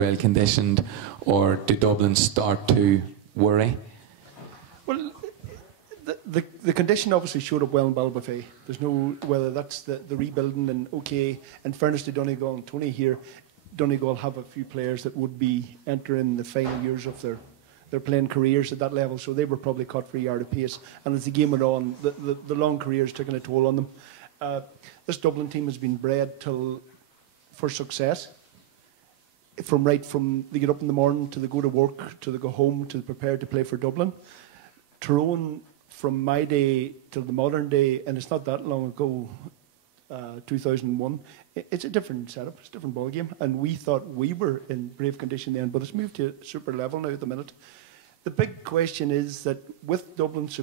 well conditioned, or do Dublin start to worry? Well, the condition obviously showed up well in Balbuffet. There's no, whether that's the rebuilding, and okay, in fairness to Donegal and Tony here, Donegal have a few players that would be entering the final years of their playing careers at that level, so they were probably caught for a yard of pace. And as the game went on, the long careers taking a toll on them. This Dublin team has been bred for success. From they get up in the morning to they go to work, to they go home, to prepare to play for Dublin. Tyrone, from my day till the modern day, and it's not that long ago, 2001, it's a different setup, it's a different ball game, and we thought we were in brave condition then, but it's moved to super level now at the minute. The big question is that with Dublin's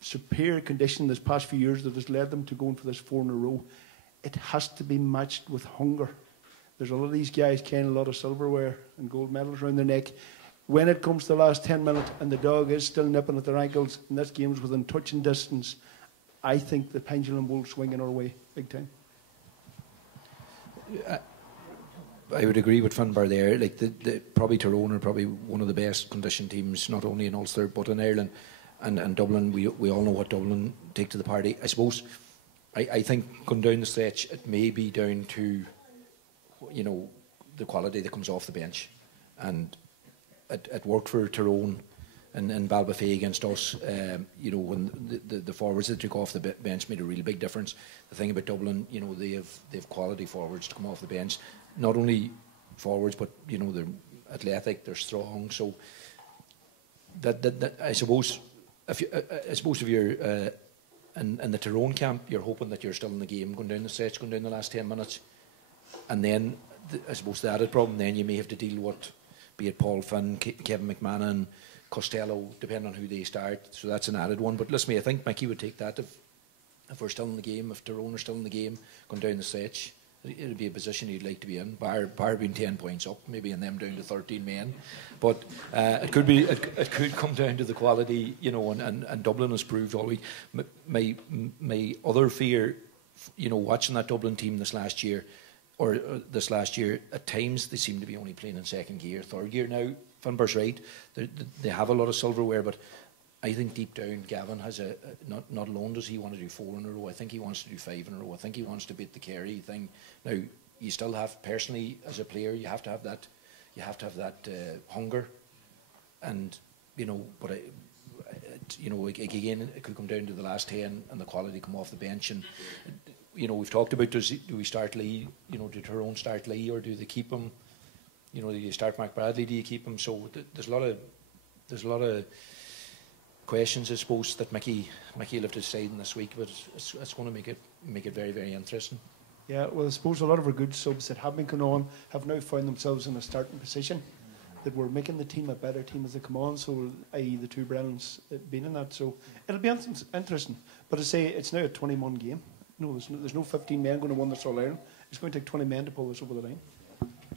superior condition this past few years that has led them to going for this 4 in a row, it has to be matched with hunger. There's a lot of these guys carrying a lot of silverware and gold medals around their neck. When it comes to the last 10 minutes and the dog is still nipping at their ankles and this game's within touching distance, I think the pendulum will swing in our way big time. I would agree with Finbar there. Like probably Tyrone are probably one of the best conditioned teams, not only in Ulster but in Ireland. And Dublin, we all know what Dublin take to the party. I suppose, I think going down the stretch, it may be down to, the quality that comes off the bench. And it worked for Tyrone and Balbuffet against us. When the forwards that took off the bench made a really big difference. The thing about Dublin, they have quality forwards to come off the bench. Not only forwards, but they're athletic, they're strong. So that I suppose if you're in the Tyrone camp, you're hoping that you're still in the game, going down the stretch, going down the last 10 minutes, and then I suppose the added problem then you may have to deal with, be it Paul Finn, Kevin McMahon, Costello, depending on who they start. So that's an added one. But listen, I think Mickey would take that if we're still in the game, if Tyrone are still in the game, going down the stretch. It'll be a position you'd like to be in, bar being 10 points up, maybe, and them down to 13 men. But it could come down to the quality, and Dublin has proved all week. My other fear, watching that Dublin team this last year, at times they seem to be only playing in second gear, third gear now. Finbar's right, they have a lot of silverware, but I think deep down Gavin has not alone does he want to do 4 in a row, I think he wants to do 5 in a row. I think he wants to beat the Kerry thing. Now you still have, personally as a player, you have to have that hunger, and but again it could come down to the last 10 and the quality come off the bench. And we've talked about, do we start Lee, do Tyrone start Lee, or do they keep him? Do you start Mark Bradley, do you keep him? So there's a lot of questions, I suppose, that Mickey will have to decide in this week, but it's going to make it very, very interesting. Yeah, well, I suppose a lot of our good subs that have been going on have now found themselves in a starting position, that we're making the team a better team as they come on, so i.e. the two Brennans being in that, so it'll be interesting. But I say it's now a 21 game. No, there's no 15 men going to win this All-Ireland. It's going to take 20 men to pull this over the line.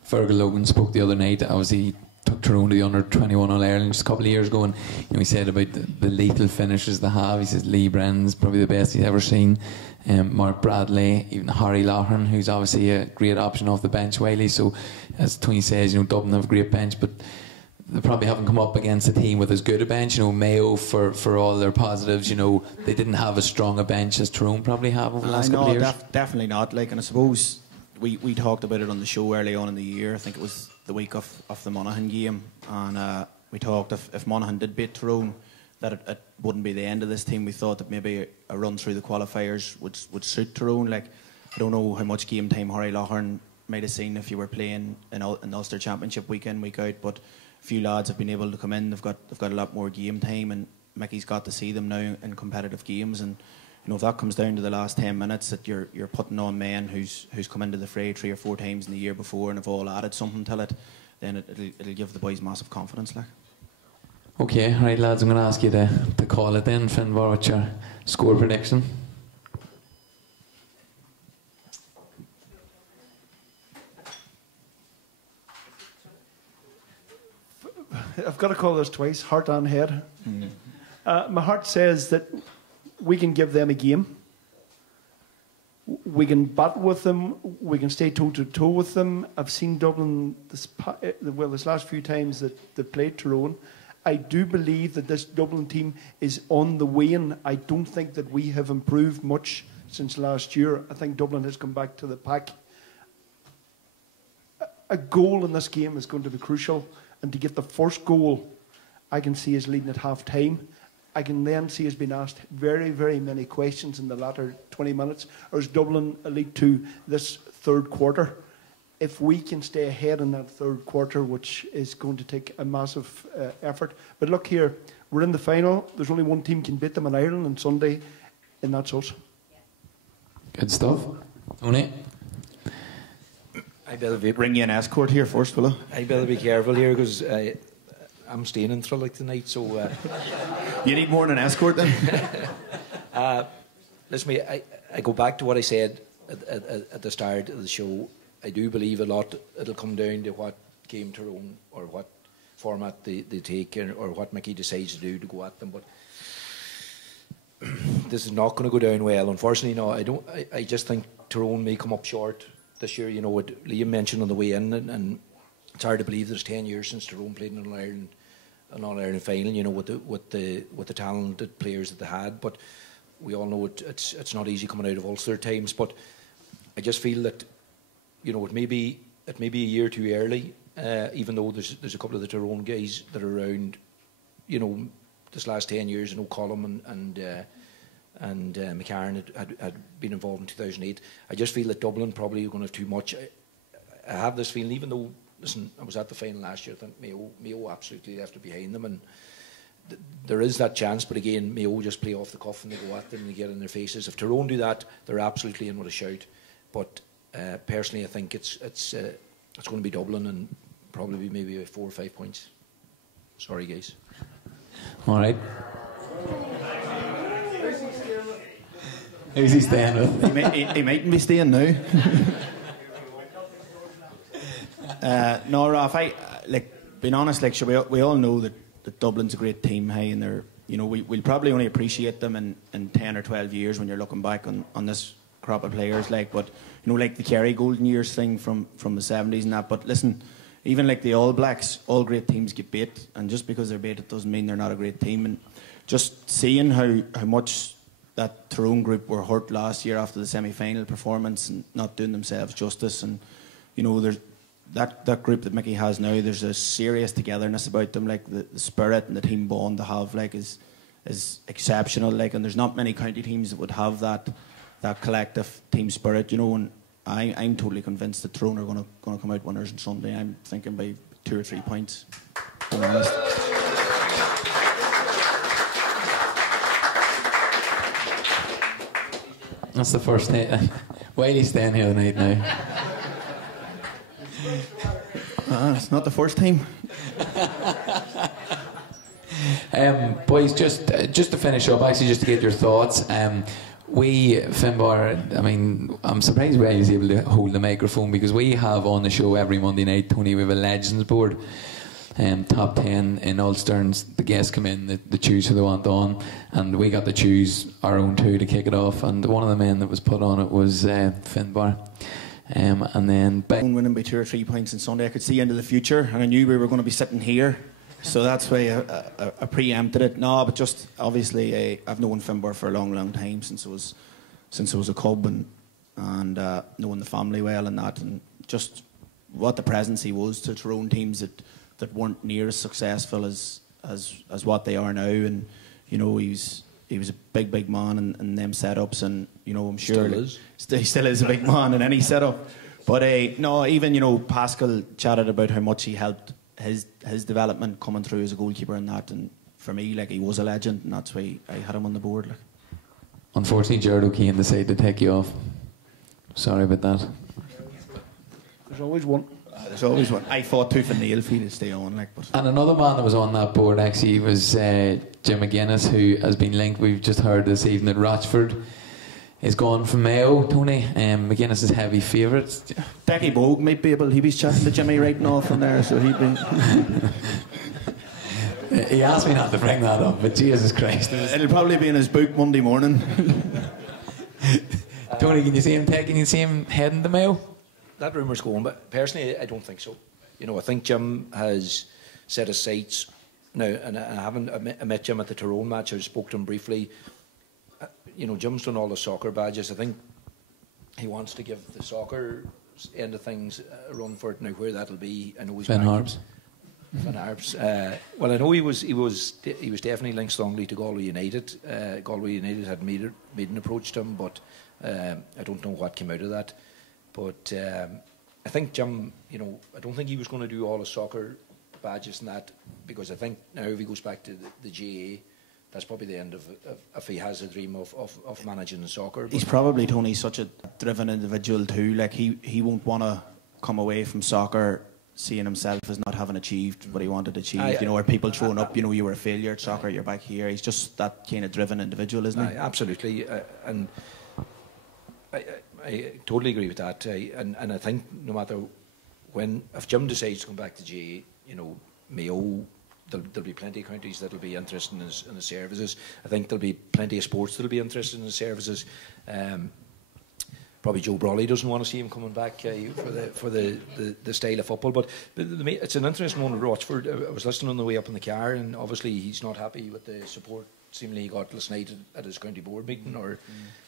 Fergal Logan spoke the other night. Obviously, took Tyrone to the under-21 All-Ireland just a couple of years ago, and he said about the lethal finishes they have. He says Lee Brennan's probably the best he's ever seen. Mark Bradley, even Harry Loughlin, who's obviously a great option off the bench, Wiley. So, as Tony says, Dublin have a great bench, but they probably haven't come up against a team with as good a bench. Mayo, for all their positives, they didn't have as strong a bench as Tyrone probably have over the last couple of years. Definitely not. And I suppose we talked about it on the show early on in the year. I think it was the week of the Monaghan game, and we talked if Monaghan did beat Tyrone, that it wouldn't be the end of this team. We thought that maybe a run through the qualifiers would suit Tyrone. I don't know how much game time Harry Loughlin might have seen if you were playing in Ulster Championship week in, week out, but a few lads have been able to come in. They've got a lot more game time, and Mickey's got to see them now in competitive games. And if that comes down to the last 10 minutes, that you're putting on men who's come into the fray 3 or 4 times in the year before and have all added something to it, then it'll give the boys massive confidence. Okay, right lads, I'm going to ask you to call it then. Finbar, what's your score prediction? I've got to call this twice, heart on head. My heart says that we can give them a game. We can battle with them. we can stay toe-to-toe with them. I've seen Dublin this last few times that they've played Tyrone. I do believe that this Dublin team is on the wane. I don't think that we have improved much since last year. I think Dublin has come back to the pack. A goal in this game is going to be crucial, and to get the first goal, I can see us leading at half-time. I can then see us being asked very, very many questions in the latter 20 minutes. Or is Dublin a League Two this third quarter? If we can stay ahead in that third quarter, which is going to take a massive effort. But look here, we're in the final. There's only one team can beat them in Ireland on Sunday, and that's us. Good stuff. Tony? I better be, Bring you an escort here first, fella. I better be careful here because I'm staying in Trillick tonight, so... You need more than an escort then? Listen, I go back to what I said at the start of the show. I do believe a lot it'll come down to what game Tyrone or what format they take or what Mickey decides to do to go at them. But this is not going to go down well. Unfortunately, no. I just think Tyrone may come up short this year. You know what Liam mentioned on the way in, and it's hard to believe there's 10 years since Tyrone played in an All-Ireland final. You know with the talented players that they had, but we all know it's not easy coming out of Ulster times. But I just feel that it may be a year too early. Even though there's a couple of the Tyrone guys that are around, this last 10 years. Colum and McCarran had been involved in 2008. I just feel that Dublin probably are going to have too much. I have this feeling, even though, listen, I was at the final last year, I think Mayo absolutely left it behind them, and there is that chance, but again, Mayo just play off the cuff and they go at them and they get in their faces. If Tyrone do that, they're absolutely in with a shout. But personally, I think it's going to be Dublin and probably maybe 4 or 5 points. Sorry, guys. All right. Who's he staying with? He mightn't be staying now. No, Ralph, being honest, we all know that Dublin's a great team, hey, and they're, we'll probably only appreciate them in 10 or 12 years when you're looking back on this crop of players, but the Kerry golden years thing from the 70s and that. But listen, even like the All Blacks, all great teams get beat, and just because they're beat, it doesn't mean they're not a great team. And just seeing how much that Tyrone group were hurt last year after the semi-final performance and not doing themselves justice, and there's that group that Mickey has now, there's a serious togetherness about them, the spirit and the team bond they have is exceptional, and there's not many county teams that would have that collective team spirit, and I'm totally convinced that Tyrone are going to come out winners on Sunday. I'm thinking by 2 or 3 points. To be honest. That's the first night. Why are you staying here tonight now? It's not the first time. Boys, just to finish up, actually, just to get your thoughts. We, Finbar, I'm surprised we was able to hold the microphone, because we have on the show every Monday night, Tony, we have a Legends board. Top 10 in Ulster, and the guests come in, they choose who they want on, and we got to choose our own two to kick it off, and one of the men that was put on it was Finbar. And then winning by 2 or 3 points on Sunday, I could see into the future, and I knew we were going to be sitting here, so that's why I preempted it. No, but just obviously I've known Finbar for a long time, since I was a cub, and knowing the family well and that, and just what the presence he was to Tyrone teams that weren't near as successful as what they are now, and he was a big man in them setups, and I'm sure he still is a big man in any setup. But even Pascal chatted about how much he helped his development coming through as a goalkeeper and that, and for me, he was a legend, and that's why I had him on the board. Unfortunately, Gerard O'Keefe decided to take you off. Sorry about that. There's always one. There's always one. I fought tooth and nail for you to stay on. But. And another man that was on that board actually was Jim McGuinness, who has been linked, we've just heard this evening, that Rochford is gone from Mayo. Tony, McGuinness is heavy favourite. Decky Bogue might be able, he'd be chatting to Jimmy right now from there, so he'd be... He asked me not to bring that up, but Jesus Christ. It'll probably be in his book Monday morning. Tony, can you see him heading to Mayo? that rumour's going, but personally, I don't think so. You know, I think Jim has set his sights now, and I haven't. I met Jim at the Tyrone match. I spoke to him briefly. You know, Jim's done all the soccer badges. I think he wants to give the soccer end of things a run for it. Now, where that'll be, I know he's Ben Harbs. Van Harps. Well, I know he was definitely linked strongly to Galway United. Galway United had made an approach to him, but I don't know what came out of that. But I think Jim, you know, I don't think he was going to do all the soccer badges and that, because I think now if he goes back to the GA, that's probably the end of if he has a dream of managing the soccer. He's probably, Tony, such a driven individual too. Like he won't want to come away from soccer seeing himself as not having achieved what he wanted to achieve. You know, or people throwing up, you know, you were a failure at soccer, you're back here. He's just that kind of driven individual, isn't he? Absolutely, and I totally agree with that. And I think no matter if Jim decides to come back to GA, you know, Mayo, there'll be plenty of counties that'll be interested in his services. I think there'll be plenty of sports that'll be interested in his services. Probably Joe Brawley doesn't want to see him coming back for the style of football, but it's an interesting one to watch. I was listening on the way up in the car, and obviously he's not happy with the support seemingly he got last night at his county board meeting, or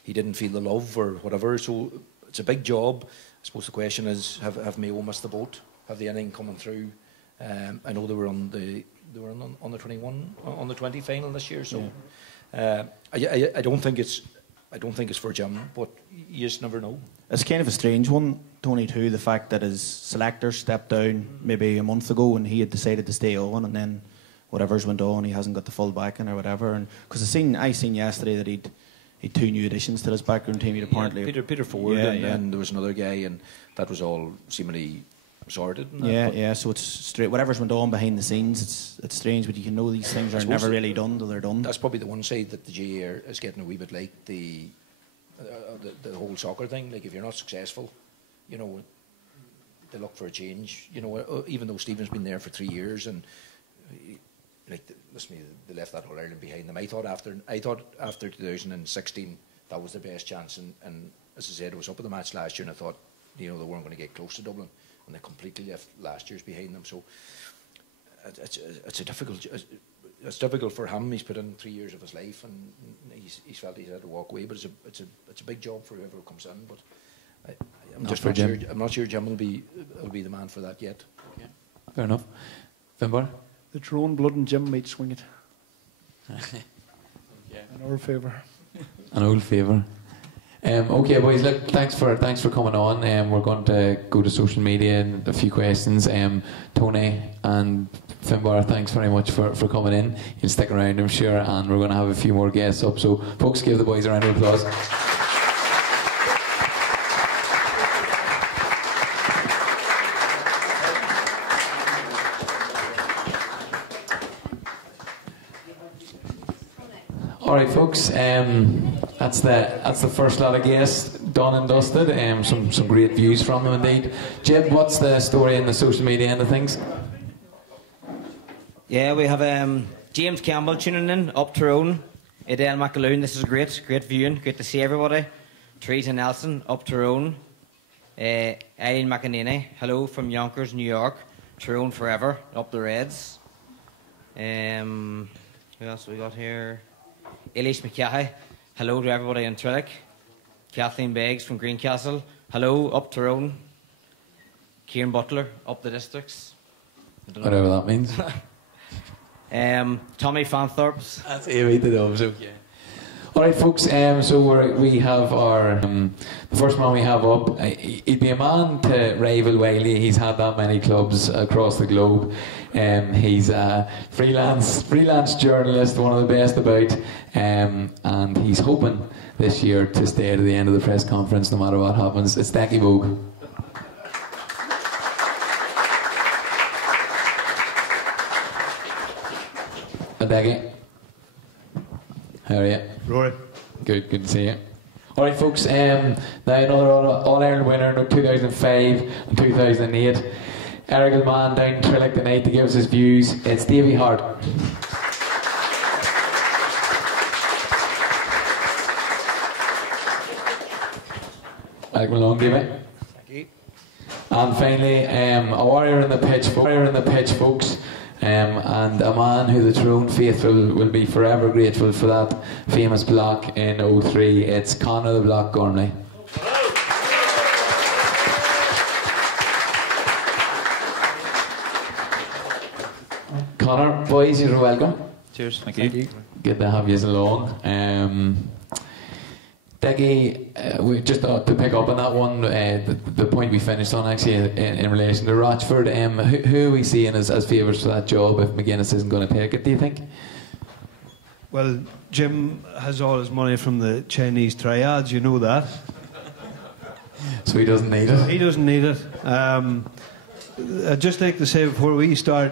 he didn't feel the love or whatever. So it's a big job. I suppose the question is, have Mayo missed the boat? Have they anything coming through? I know they were on the 21 on the 20 final this year. So I don't think it's for Jim, but you just never know. It's kind of a strange one, Tony, too, the fact that his selector stepped down maybe a month ago and he had decided to stay on, and then whatever's went on, he hasn't got the full backing or whatever. And because I seen yesterday that he'd 2 new additions to his backroom team. He'd apparently Peter Ford, and there was another guy, and that was all seemingly sorted. So it's straight. Whatever's went on behind the scenes, it's strange, but you can know these things are never really done till they're done. That's probably the one side that the GA is getting a wee bit like the whole soccer thing. Like, if you're not successful, you know, they look for a change. You know, even though Stephen's been there for 3 years, and listen, they left that All Ireland behind them. I thought after 2016 that was the best chance, and as I said, I was up at the match last year, and I thought, you know, they weren't going to get close to Dublin, and they completely left last year's behind them. So it's difficult for him. He's put in 3 years of his life, and he's felt he's had to walk away. But it's a big job for whoever comes in. But I'm not sure Jim will be the man for that yet. Okay. Fair enough. Finbar? The Tyrone blood and Jim might swing it. Yeah. In our favour. An old favour. Okay, boys, look, thanks for coming on. We're going to go to social media and a few questions. Tony and Finbar, thanks very much for coming in. You'll stick around, I'm sure, and we're going to have a few more guests up. So, folks, give the boys a round of applause. Alright, folks, that's the first lot of guests done and dusted. Some great views from them indeed. Jim, what's the story in the social media end of things? Yeah, we have James Campbell tuning in, up Tyrone. Adele McAloon, this is great viewing, great to see everybody. Teresa Nelson, up Tyrone. Eileen McEnany, hello from Yonkers, New York. Tyrone forever, up the Reds. Who else have we got here? Elish McCahey, hello to everybody in Trillick. Kathleen Beggs from Greencastle, hello, up Tyrone. Kieran Butler, up the districts. Whatever that means. Tommy Fanthorpe's. That's Amy the Doves, okay. Alright, folks, so we have our the first man we have up. He'd be a man to rival Wiley. He's had that many clubs across the globe. He's a freelance journalist, one of the best about, and he's hoping this year to stay to the end of the press conference no matter what happens. It's Decky Bogue. Decky, how are you? Rory. Good to see you. Alright, folks, now another All-Ireland winner in 2005 and 2008. Errigal man down in Trillick tonight to give us his views. It's Davy Hart. Welcome along, Davy. Thank you. And finally, a warrior in the pitch, folks. And a man who the Tyrone faithful will be forever grateful for that famous block in 03. It's Conor the Block Gormley. Conor, boys, you're welcome. Cheers, thank you. Good to have you along. Deggy, we just thought to pick up on that one, the point we finished on actually in relation to Rochford. Who are we seeing as favourites for that job if McGuinness isn't going to take it, do you think? Well, Jim has all his money from the Chinese triads, you know that. So he doesn't need it? He doesn't need it. I'd just like to say before we start,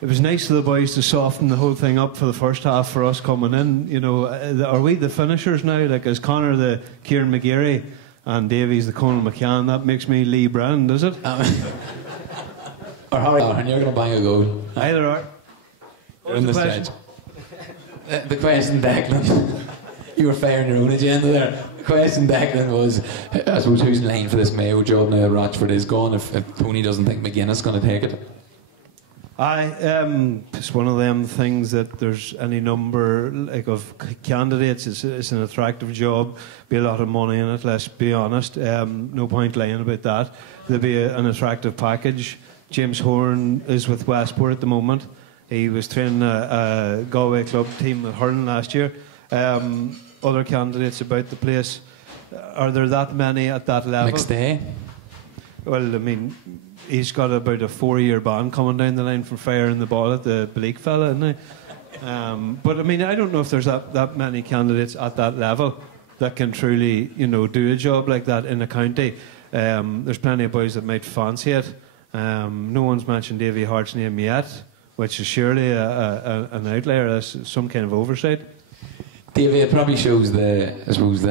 it was nice of the boys to soften the whole thing up for the first half for us coming in. You know, are we the finishers now? Like, is Conor the Kieran McGeary and Davies the Conal McCann? That makes me Lee Brand, does it? Or Harry, and you're going to bang a goal. Either or. You're in the stretch. The question, Declan, you were firing your own agenda there. The question, Declan, was, I suppose, who's in line for this Mayo job now that Rochford is gone if Tony doesn't think McGuinness is going to take it? It's one of them things that there's any number like of candidates. It's an attractive job, be a lot of money in it. Let's be honest. No point lying about that. There'll be an attractive package. James Horan is with Westport at the moment. He was training a Galway club team at hurling last year. Other candidates about the place. Are there that many at that level? Next day. Well, I mean, he's got about a 4-year ban coming down the line for firing the ball at the Bleak fella, isn't he? But I mean, I don't know if there's that many candidates at that level that can truly, you know, do a job like that in a county. There's plenty of boys that might fancy it. No one's mentioned Davy Hart's name yet, which is surely an outlier. That's some kind of oversight. Davy, it probably shows the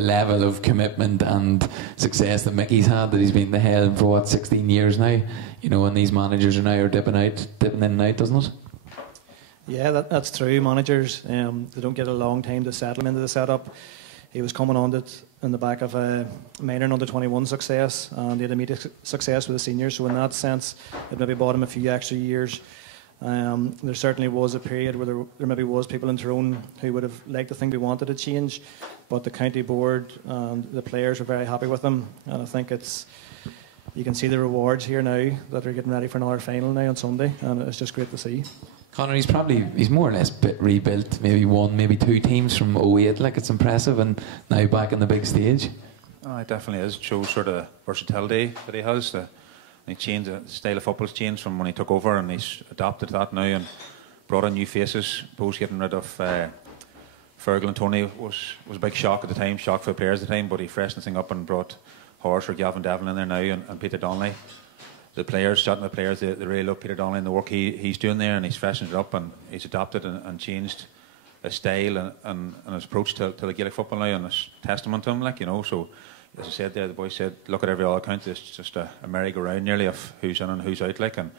level of commitment and success that Mickey's had, that he's been the helm for 16 years now, you know, and these managers are now dipping in and out, doesn't it? Yeah, that's true. Managers, they don't get a long time to settle into the setup. He was coming on it in the back of a minor and under-21 success, and he had immediate success with the seniors, so in that sense it maybe bought him a few extra years. There certainly was a period where there maybe was people in Tyrone who would have liked to think we wanted a change, but the county board and the players were very happy with him, and I think you can see the rewards here now that they're getting ready for another final now on Sunday, and it's just great to see. Conor, he's more or less rebuilt maybe one, maybe two teams from 08, like, it's impressive, and now back on the big stage. Oh, it definitely is. It shows sort of versatility that he has. He changed the style of football's changed from when he took over, and he's adapted that now and brought in new faces. Suppose getting rid of Fergal and Tony was a big shock at the time, shock for the players at the time, but he freshened things up and brought Horse or Gavin Devlin in there now, and Peter Donnelly. The players, chatting with the players, they really love Peter Donnelly and the work he's doing there, and he's freshened it up and he's adapted and changed his style and his approach to the Gaelic football now, and it's testament to him, like, you know. So as I said there, the boys said, look at every other account, it's just a merry-go-round nearly of who's in and who's out, like, and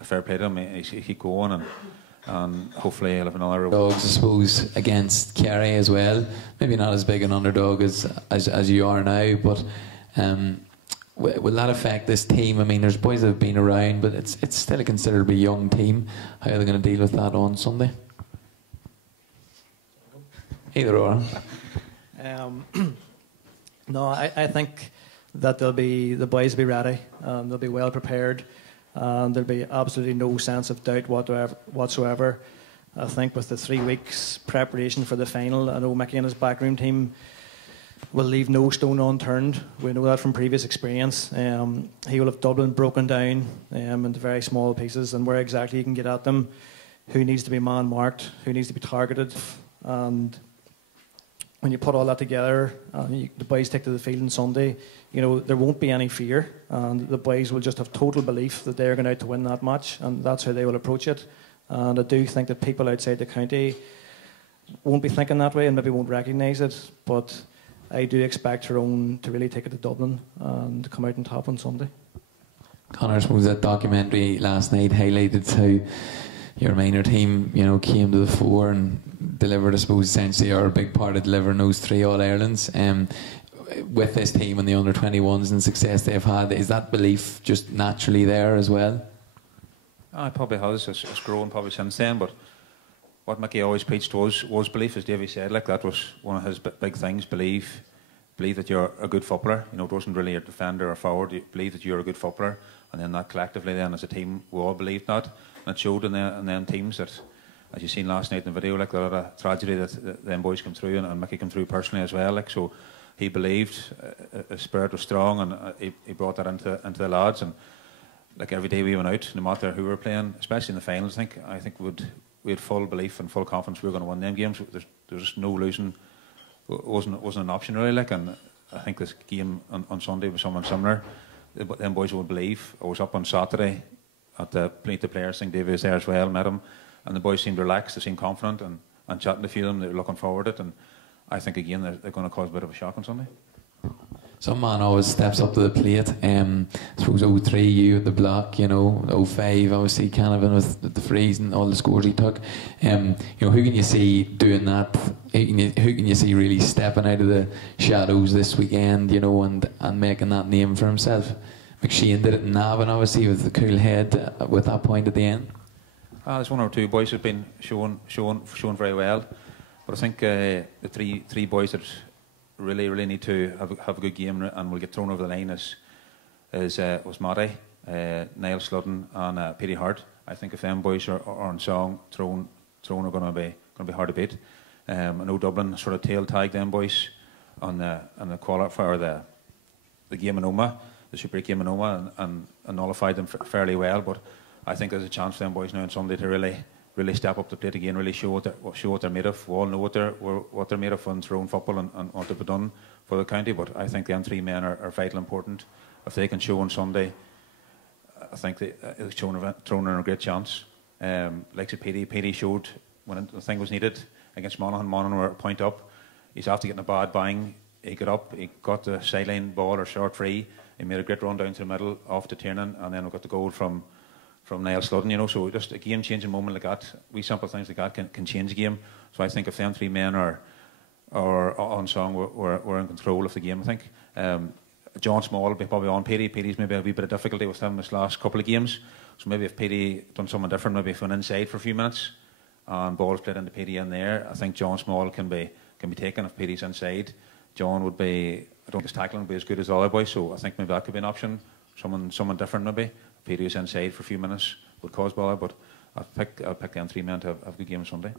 a fair play to him. He keep going, and hopefully he'll have another dogs, I suppose, against Kerry as well. Maybe not as big an underdog as you are now, but will that affect this team? I mean, there's boys that have been around, but it's still a considerably young team. How are they going to deal with that on Sunday? Either or. No, I think that the boys will be ready, and they'll be well prepared, and there'll be absolutely no sense of doubt whatsoever. I think with the 3 weeks preparation for the final, I know Mickey and his backroom team will leave no stone unturned. We know that from previous experience. He will have Dublin broken down into very small pieces, and where exactly you can get at them, who needs to be man-marked, who needs to be targeted, and when you put all that together, the boys take to the field on Sunday, you know, there won't be any fear, and the boys will just have total belief that they're going out to win that match, and that's how they will approach it. And I do think that people outside the county won't be thinking that way and maybe won't recognise it, but I do expect Tyrone to really take it to Dublin and to come out on top on Sunday. Conor, I suppose that documentary last night highlighted how your minor team, you know, came to the fore and delivered, I suppose, essentially, or a big part of delivering those 3 All-Irelands. with this team and the under-21s and success they've had, is that belief just naturally there as well? It probably has. It's grown probably since then, but what Mickey always preached was belief, as Davey said. Like, that was one of his big things. Believe that you're a good footballer. You know, it wasn't really a defender or forward. You believe that you're a good footballer, and then that collectively, then as a team, we all believed that, and it showed in them teams that, as you seen last night in the video, like, a lot of tragedy that them boys come through, and Mickey came through personally as well. Like, so he believed, his spirit was strong, and he brought that into the lads. And like, every day we went out, no matter who we were playing, especially in the finals, I think we had full belief and full confidence we were going to win them games. There's just no losing. It wasn't an option really. Like, and I think this game on Sunday was something similar. Them boys would believe. I was up on Saturday at the Meet the Players thing. David was there as well, met him, and the boys seemed relaxed, they seemed confident, and chatting to a few of them, they were looking forward to it. And I think again they're going to cause a bit of a shock on Sunday. Some man always steps up to the plate. I suppose 03, you at the block, you know, 05, obviously Canavan with the freeze and all the scores he took. You know, who can you see doing that? Who can you see really stepping out of the shadows this weekend, you know, and making that name for himself? McShane did it in Navan, obviously, with the cool head with that point at the end. There's one or two boys who've been showing very well, but I think the three boys that really need to have a good game and will get thrown over the line was Matty, Niall Sludden and Petey Hart. I think if them boys are on song, Tyrone are going to be hard to beat. I know Dublin sort of tail tagged them boys on the qualifier, the game in Oma, the Super League game in Oma, and nullified them fairly well. But I think there's a chance for them boys now on Sunday to really step up the plate again, really show what they're made of. We all know what they're made of in Tyrone football and what they've done for the county. But I think them three men are vital important. If they can show on Sunday, I think Tyrone are in a great chance. Like Petey showed when the thing was needed against Monaghan. Monaghan were a point up. He's after getting a bad bang. He got up, he got the sideline ball or short free. He made a great run down to the middle off to Tiernan, and then we got the goal from Niall Sludden, you know. So just a game-changing moment like that, we simple things like that can change a game. So I think if them three men are on song, we're in control of the game, I think. John Small will be probably on Petey. Petey's maybe a wee bit of difficulty with him this last couple of games. So maybe if Petey done something different, maybe if he went inside for a few minutes and balls played into Petey in there, I think John Small can be taken if Petey's inside. John would be, I don't think his tackling would be as good as the other boys, so I think maybe that could be an option. Someone different maybe. Petey is inside for a few minutes would cause bother, but I'll pick them three men to have a good game on Sunday.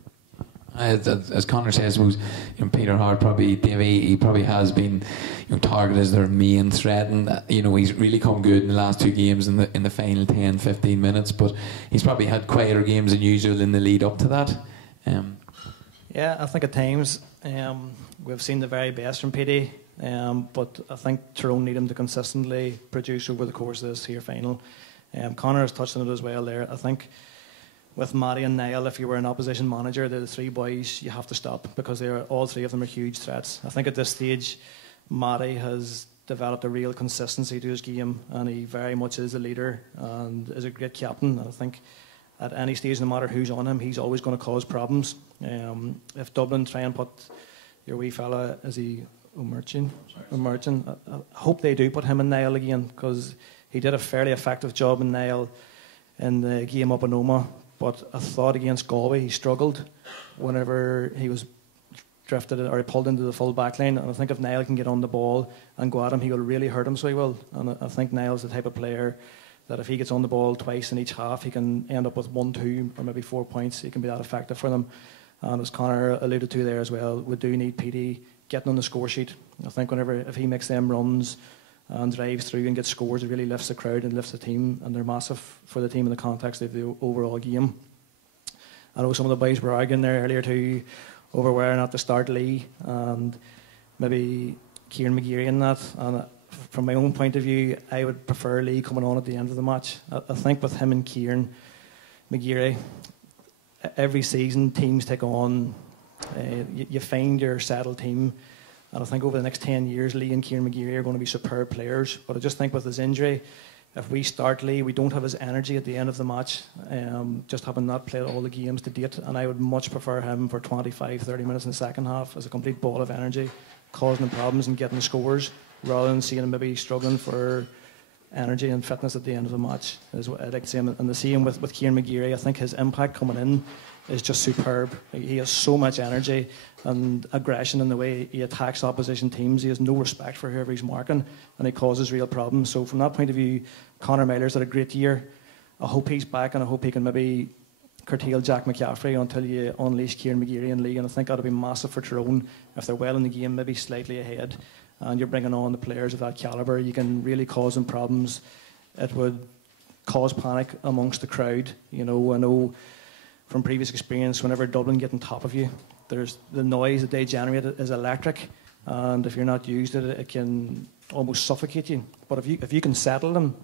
As Conor says, suppose, you know, Peter Hart he probably has been, you know, targeted as their main threat, and you know, he's really come good in the last two games in the final 10-15 minutes, but he's probably had quieter games than usual in the lead up to that. Yeah, I think at times we've seen the very best from Petey, but I think Tyrone need him to consistently produce over the course of this here final. Conor has touched on it as well there. I think with Matty and Niall, if you were an opposition manager, they're the three boys you have to stop, because all three of them are huge threats. I think at this stage, Matty has developed a real consistency to his game, and he very much is a leader and is a great captain. I think at any stage, no matter who's on him, he's always going to cause problems. If Dublin try and put your wee fella, is he O'Merchan? I hope they do put him in Niall again, because he did a fairly effective job in Niall in the game up in Oma. But I thought against Galway he struggled whenever he was drifted or he pulled into the full back line. And I think if Niall can get on the ball and go at him, he will really hurt him so he will. And I think Niall's the type of player that if he gets on the ball twice in each half, he can end up with 1, 2 or maybe 4 points. He can be that effective for them. And as Conor alluded to there as well, we do need Petey getting on the score sheet. I think if he makes them runs and drives through and gets scores, it really lifts the crowd and lifts the team, and they're massive for the team in the context of the overall game. I know some of the boys were arguing there earlier too over where not to start Lee and maybe Kieran McGeary in that, and from my own point of view I would prefer Lee coming on at the end of the match. I think with him and Kieran McGeary, every season teams take on, you find your settled team. And I think over the next 10 years, Lee and Kieran McGeary are going to be superb players. But I just think with his injury, if we start Lee, we don't have his energy at the end of the match, just having not played all the games to date. And I would much prefer him for 25, 30 minutes in the second half as a complete ball of energy, causing them problems and getting the scores, rather than seeing them maybe struggling for energy and fitness at the end of the match, is what I'd like to see. And the same with Kieran McGeary. I think his impact coming in is just superb. He has so much energy and aggression in the way he attacks opposition teams. He has no respect for whoever he's marking, and he causes real problems. So from that point of view, Conor Meyler's had a great year. I hope he's back, and I hope he can maybe curtail Jack McCaffrey until you unleash Kieran McGeary in league. And I think that'll be massive for Tyrone if they're well in the game, maybe slightly ahead, and you're bringing on the players of that calibre. You can really cause them problems. It would cause panic amongst the crowd. You know, I know from previous experience, whenever Dublin get on top of you, there's the noise that they generate is electric, and if you're not used to it, it can almost suffocate you. But if you can settle them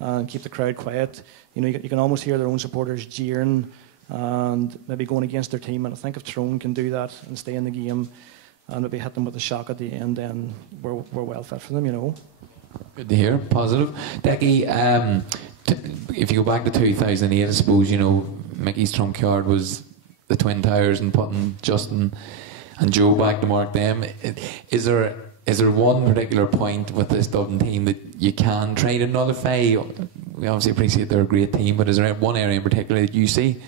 and keep the crowd quiet, you know, you can almost hear their own supporters jeering and maybe going against their team. And I think if Tyrone can do that and stay in the game and maybe hit them with a shock at the end, then we're well fit for them, you know. Good to hear. Positive. Decky, if you go back to 2008, I suppose, you know, Mickey's trump card was the Twin Towers and putting Justin and Joe back to mark them. Is there one particular point with this Dublin team that you can try to nullify? We obviously appreciate they're a great team, but is there one area in particular that you see?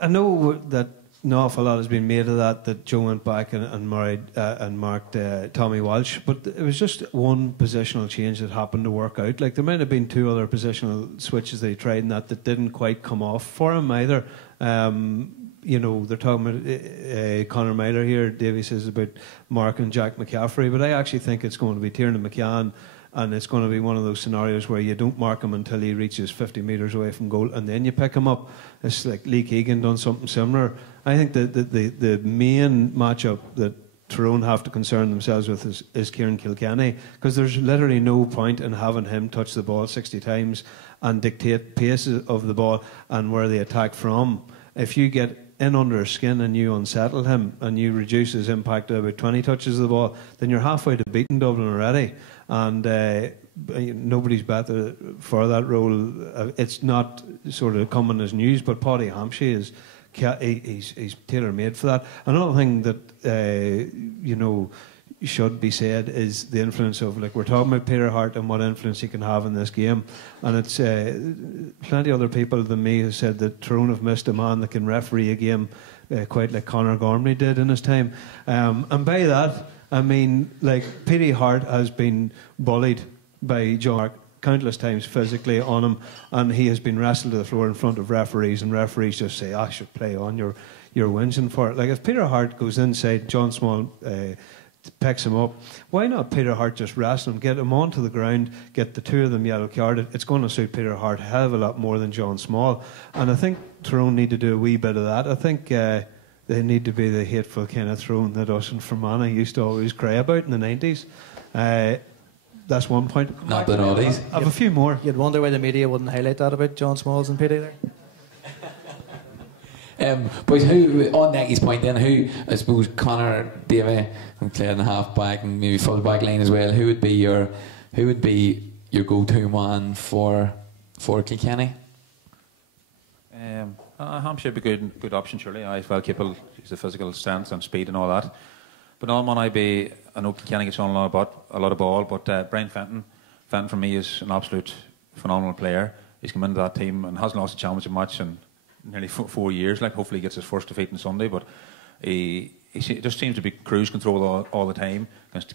I know that an awful lot has been made of that Joe went back and marked Tommy Walsh, but it was just one positional change that happened to work out. Like, there might have been two other positional switches they tried and that didn't quite come off for him either. You know, they're talking about Conor Meyler here. Davey says about Mark and Jack McCaffrey, but I actually think it's going to be Tiernan McCann, and it's going to be one of those scenarios where you don't mark him until he reaches 50 metres away from goal, and then you pick him up. It's like Lee Keegan done something similar. I think the main matchup that Tyrone have to concern themselves with is Kieran Kilkenny, because there's literally no point in having him touch the ball 60 times and dictate pace of the ball and where they attack from. If you get in under his skin and you unsettle him and you reduce his impact to about 20 touches of the ball, then you're halfway to beating Dublin already. And nobody's better for that role. It's not sort of coming as news, but Paddy Hampshire he's tailor-made for that. Another thing that you know, should be said is the influence of, like, we're talking about Peter Hart and what influence he can have in this game, and it's plenty other people than me who said that Tyrone have missed a man that can referee a game quite like Conor Gormley did in his time, and by that I mean, like, Peter Hart has been bullied by John Mark countless times physically on him, and he has been wrestled to the floor in front of referees, and referees just say, I should play on, you're whinging for it. Like, if Peter Hart goes inside, John Small picks him up, why not Peter Hart just wrestle him, get him onto the ground, get the two of them yellow carded? It's going to suit Peter Hart a hell of a lot more than John Small, and I think Tyrone need to do a wee bit of that. I think they need to be the hateful kind of Tyrone that us and Fermanagh used to always cry about in the 90s. That's one point. Not the naughties. I have a few more. You'd wonder why the media wouldn't highlight that about John Smalls and Peter there. But who, on Necky's point then, who, I suppose, Conor, Davey, and playing the half back and maybe full back line as well, who would be your go-to man for Kilkenny? Hampshire would be a good option, surely. I've well capable, he's the physical strength and speed and all that. But all man, I know Kilkenny gets on a lot of ball, but Brian Fenton for me is an absolute phenomenal player. He's come into that team and hasn't lost a championship match in nearly 4 years. Like, hopefully he gets his first defeat on Sunday, but he just seems to be cruise control all the time.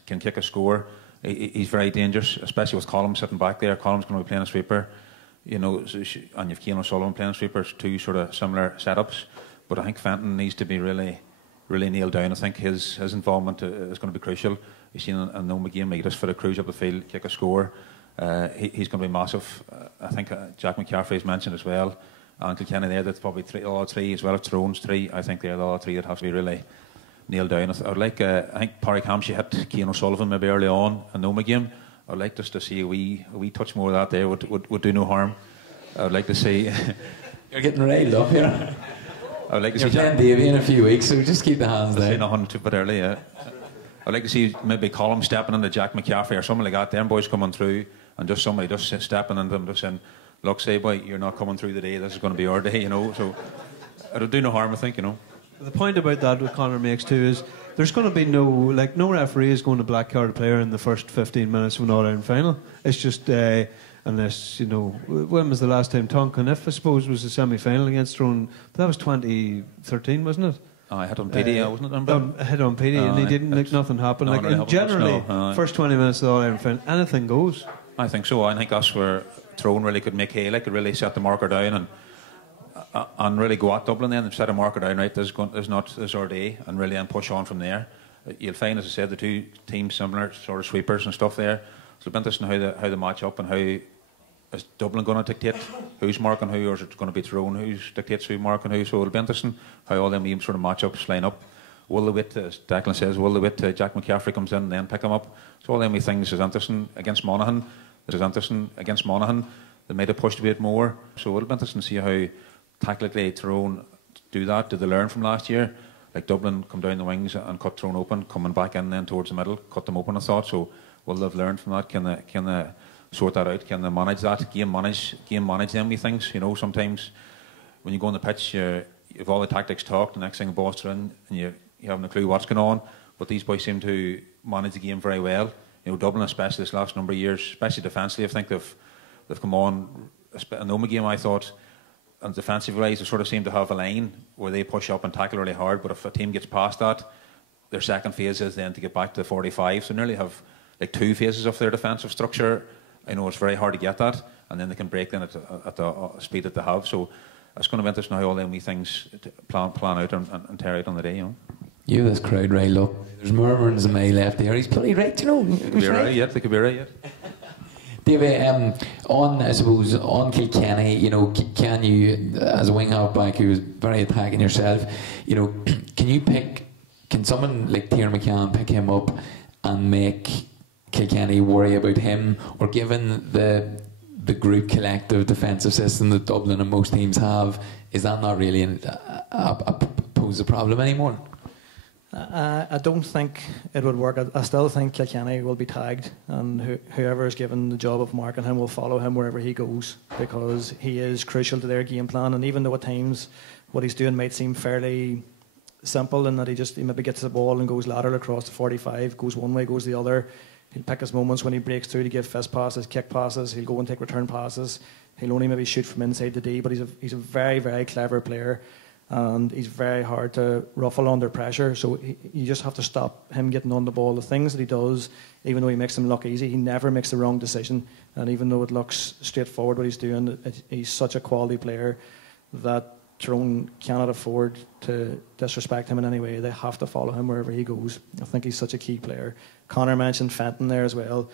Can kick a score. He's very dangerous, especially with Colm sitting back there. Colm's going to be playing a sweeper, you know, and you've Cian O'Sullivan playing sweepers, two sort of similar setups. But I think Fenton needs to be really nailed down. I think his involvement is going to be crucial. You've seen in the Noma game, he just fit a cruise up the field, kick a score. He's going to be massive. I think Jack McCaffrey's mentioned as well, and Kilkenny there, that's probably all three, as well as Tyrone's three. I think they're the all three that have to be really nailed down. I would like, I think Pádraig Hampshire hit Cian O'Sullivan maybe early on in the Noma game. I would like just to see a wee touch more of that there, would do no harm. I would like to see... You're getting railed up here. I would like to You're see playing Davey in a few weeks, so just keep the hands there. Nothing too bit early, yeah. I'd like to see maybe Colm stepping into Jack McCaffrey or something like that. Them boys coming through and just somebody just stepping into them, just saying, look, say, boy, you're not coming through today. This is going to be our day, you know. So it'll do no harm, I think, you know. The point about that what Conor makes too is there's going to be no referee is going to black card a player in the first 15 minutes of an All-Ireland final. It's just unless, when was the last time Tonkin, I suppose, was the semi-final against Tyrone? That was 2013, wasn't it? I hit on PD, wasn't it? Hit on PD, and he didn't, nothing happened. No, and generally, first 20 minutes of the All-Ireland final, anything goes. I think so. I think that's where Tyrone really could make hay, could really set the marker down and really go at Dublin then and set a marker down, right, there's our day, and really then push on from there. You'll find, as I said, the two teams similar sort of sweepers and stuff there. So it'll be interesting how they match up, and how is Dublin going to dictate who's marking who, or is it going to be Tyrone who dictates who marking who? So it'll be interesting how all them sort of matchups line up. Will the wit, as Declan says, will the wit Jack McCaffrey comes in and then pick him up? So all them things is interesting against Monaghan. They might have pushed a bit more. So it'll be interesting to see how tactically Tyrone do that. Did they learn from last year? Like Dublin come down the wings and cut Tyrone open, coming back in then towards the middle, cut them open, I thought. So will they have learned from that? Can they sort that out? Can they manage that? Game manage them things. Sometimes when you go on the pitch, you've all the tactics talked, the next thing the ball's in, and you haven't a clue what's going on. But these boys seem to manage the game very well. Dublin, especially this last number of years, especially defensively, I think they've come on. In the Oma game, I thought, and defensively, they sort of seem to have a line where they push up and tackle really hard. But if a team gets past that, their second phase is then to get back to the 45. So nearly have like two phases of their defensive structure. I know it's very hard to get that, and then they can break then at the speed that they have. So it's going to be interesting how all them wee things plan out and tear out on the day. You have this crowd riled up. There's murmurings in my left ear. He's bloody right, They could be right yet. They could be right yet. David, on Kilkenny, can you, as a wing half back who was very attacking yourself, can someone like Tyrone McCann pick him up and make Kilkenny worry about him? Or given the group collective defensive system that Dublin and most teams have, is that not really pose a problem anymore? I don't think it would work. I still think Kilkenny will be tagged, and whoever is given the job of marking him will follow him wherever he goes, because he is crucial to their game plan. And even though at times what he's doing might seem fairly simple, in that he maybe gets the ball and goes lateral across the 45, goes one way, goes the other. He'll pick his moments when he breaks through to give fist passes, kick passes. He'll go and take return passes. He'll only maybe shoot from inside the D, but he's a very, very clever player. And he's very hard to ruffle under pressure, so you just have to stop him getting on the ball. The things that he does, even though he makes them look easy, he never makes the wrong decision. And even though it looks straightforward what he's doing, he's such a quality player that Tyrone cannot afford to disrespect him in any way. They have to follow him wherever he goes. I think he's such a key player. Connor mentioned Fenton there as well.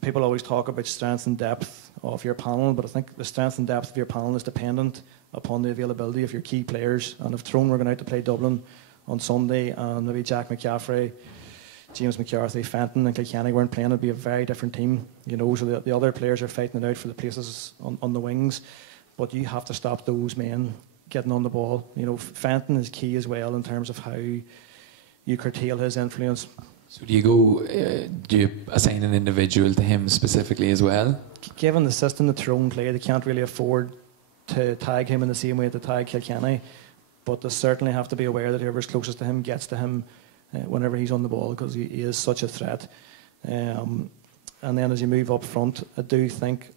People always talk about strength and depth of your panel, but I think the strength and depth of your panel is dependent upon the availability of your key players. And if Tyrone were going out to play Dublin on Sunday, and maybe Jack McCaffrey, James McCarthy, Fenton and Kilkenny weren't playing, it'd be a very different team. So the other players are fighting it out for the places on the wings, but you have to stop those men getting on the ball. Fenton is key as well in terms of how you curtail his influence. So do you assign an individual to him specifically as well? Given the system that Tyrone play, they can't really afford to tag him in the same way to tag Kilkenny, but they certainly have to be aware that whoever's closest to him gets to him whenever he's on the ball, because he is such a threat. And then as you move up front, I do think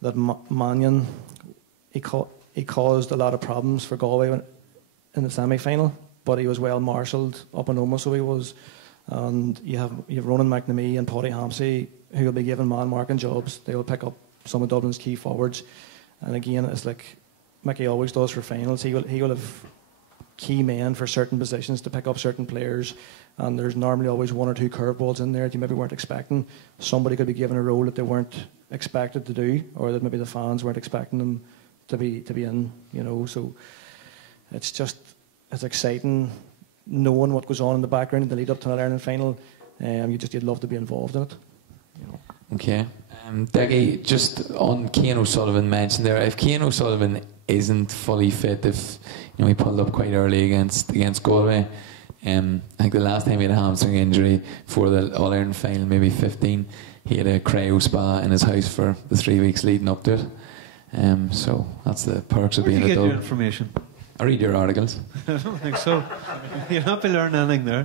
that Mannion, he caused a lot of problems for Galway in the semi-final, but he was well marshalled up in Oma, so he was. And you have Ronan McNamee and Paddy Hampsey, who will be given man-marking jobs. They will pick up some of Dublin's key forwards. And again, it's like Mickey always does for finals. He will have key men for certain positions to pick up certain players. And there's normally always one or two curveballs in there that you maybe weren't expecting. Somebody could be given a role that they weren't expected to do, or that maybe the fans weren't expecting them to be in. So it's exciting knowing what goes on in the background in the lead up to an Ireland final. You'd love to be involved in it. Okay. Deggy, just on Cian O'Sullivan mentioned there, if Cian O'Sullivan isn't fully fit, if he pulled up quite early against Galway, I think the last time he had a hamstring injury for the All-Ireland final, maybe 15, he had a cryo spa in his house for the 3 weeks leading up to it. So that's the perks of being a Dub. Where did you get your information? I read your articles. I don't think so. You'll not be learning anything there.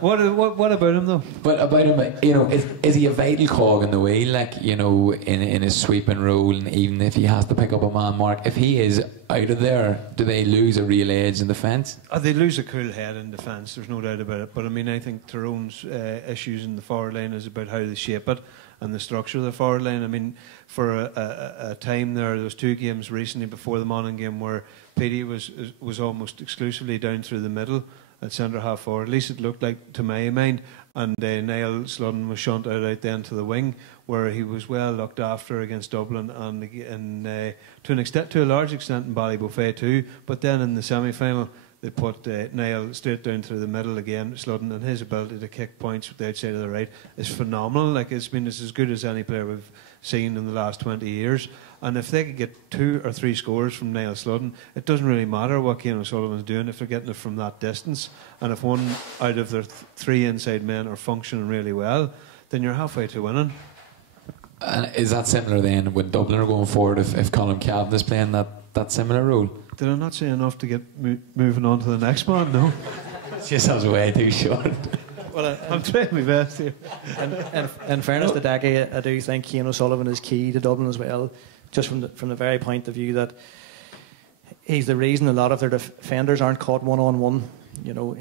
What about him though? But about him, you know, is he a vital cog in the wheel? Like, you know, in his sweeping role, and even if he has to pick up a man mark, if he is out of there, do they lose a real edge in defence? They lose a cool head in defence. There's no doubt about it. But I mean, I think Tyrone's issues in the forward line is about how they shape it and the structure of the forward line. I mean, for a time there was 2 games recently before the Monaghan game where Petey was almost exclusively down through the middle at centre half forward. At least it looked like to my mind. And Niall Sludden was shunt out then to the wing, where he was well looked after against Dublin and to a large extent in Ballybofey too. But then in the semi-final, they put Niall straight down through the middle again. Sludden, and his ability to kick points with the outside of the right is phenomenal. Like, it's as good as any player we've seen in the last 20 years. And if they could get 2 or 3 scores from Niall Sludden, it doesn't really matter what Cian O'Sullivan's doing if they're getting it from that distance. And if one out of their 3 inside men are functioning really well, then you're halfway to winning. And is that similar then when Dublin are going forward, if Colin Cavan is playing that similar role? Did I not say enough to get moving on to the next one? No. Just sounds way too short. Well, I'm trying my best here. And in fairness to Dackie, I do think Cian O'Sullivan is key to Dublin as well, just from the very point of view that he's the reason a lot of their defenders aren't caught one-on-one. You know,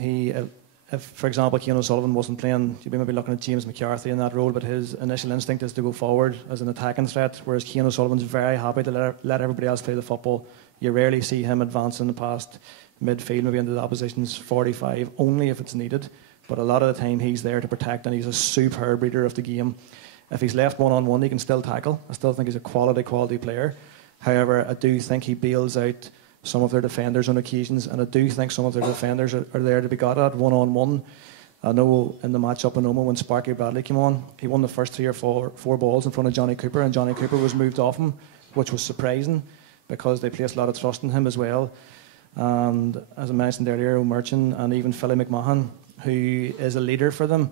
if for example Cian O'Sullivan wasn't playing, you'd be maybe looking at James McCarthy in that role, but his initial instinct is to go forward as an attacking threat, whereas Cian O'Sullivan's very happy to let everybody else play the football. You rarely see him advancing past midfield, maybe into the opposition's 45, only if it's needed. But a lot of the time he's there to protect, and he's a superb reader of the game. If he's left one-on-one, he can still tackle. I still think he's a quality player. However, I do think he bails out some of their defenders on occasions, and I do think some of their defenders are there to be got at one-on-one. I know in the match up in Oma when Sparky Bradley came on, he won the first 3 or 4 balls in front of Johnny Cooper, and Johnny Cooper was moved off him, which was surprising because they placed a lot of trust in him as well. And as I mentioned earlier, O'Merchan and even Philly McMahon, who is a leader for them,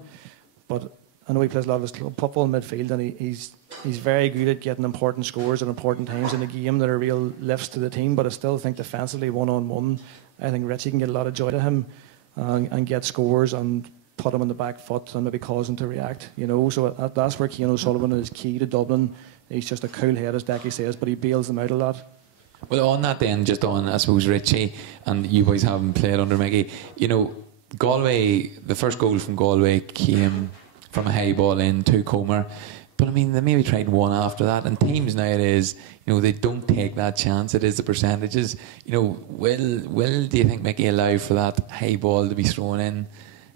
but I know he plays a lot of his club football in midfield, and he's very good at getting important scores at important times in the game that are real lifts to the team. But I still think defensively, one-on-one, I think Richie can get a lot of joy to him and get scores and put him on the back foot and maybe cause him to react. You know, so that's where Cian O'Sullivan is key to Dublin. He's just a cool head, as Decky says, but he bails them out a lot. Well, on that then, just on, I suppose, Richie, and you boys haven't played under Mickey, you know, Galway, the first goal from Galway came from a high ball in to Comer, but I mean, they maybe tried one after that, and teams nowadays, you know, they don't take that chance. It is the percentages. You know, will do you think Mickey allow for that high ball to be thrown in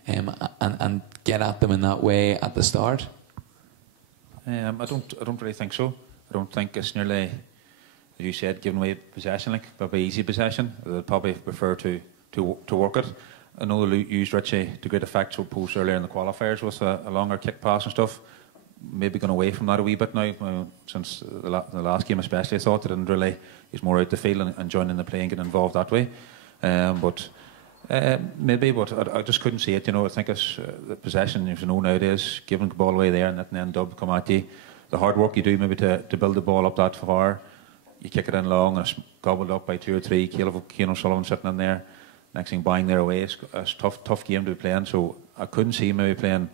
and get at them in that way at the start? I don't really think so. I don't think it's nearly, as you said, giving away possession, like probably easy possession. They'd probably prefer to work it. I know they used Richie to great effect, so post earlier in the qualifiers with a longer kick pass and stuff. Maybe gone away from that a wee bit now, since the last game especially. I thought they didn't really, he's more out the field and joining the play and getting involved that way. Maybe, but I just couldn't see it. You know, I think it's the possession, you know, nowadays, giving the ball away there and then dub come at you. The hard work you do maybe to build the ball up that far, you kick it in long and it's gobbled up by 2 or 3. Cian O'Sullivan sitting in there. Next thing, buying their away. It's a tough game to be playing. So I couldn't see maybe playing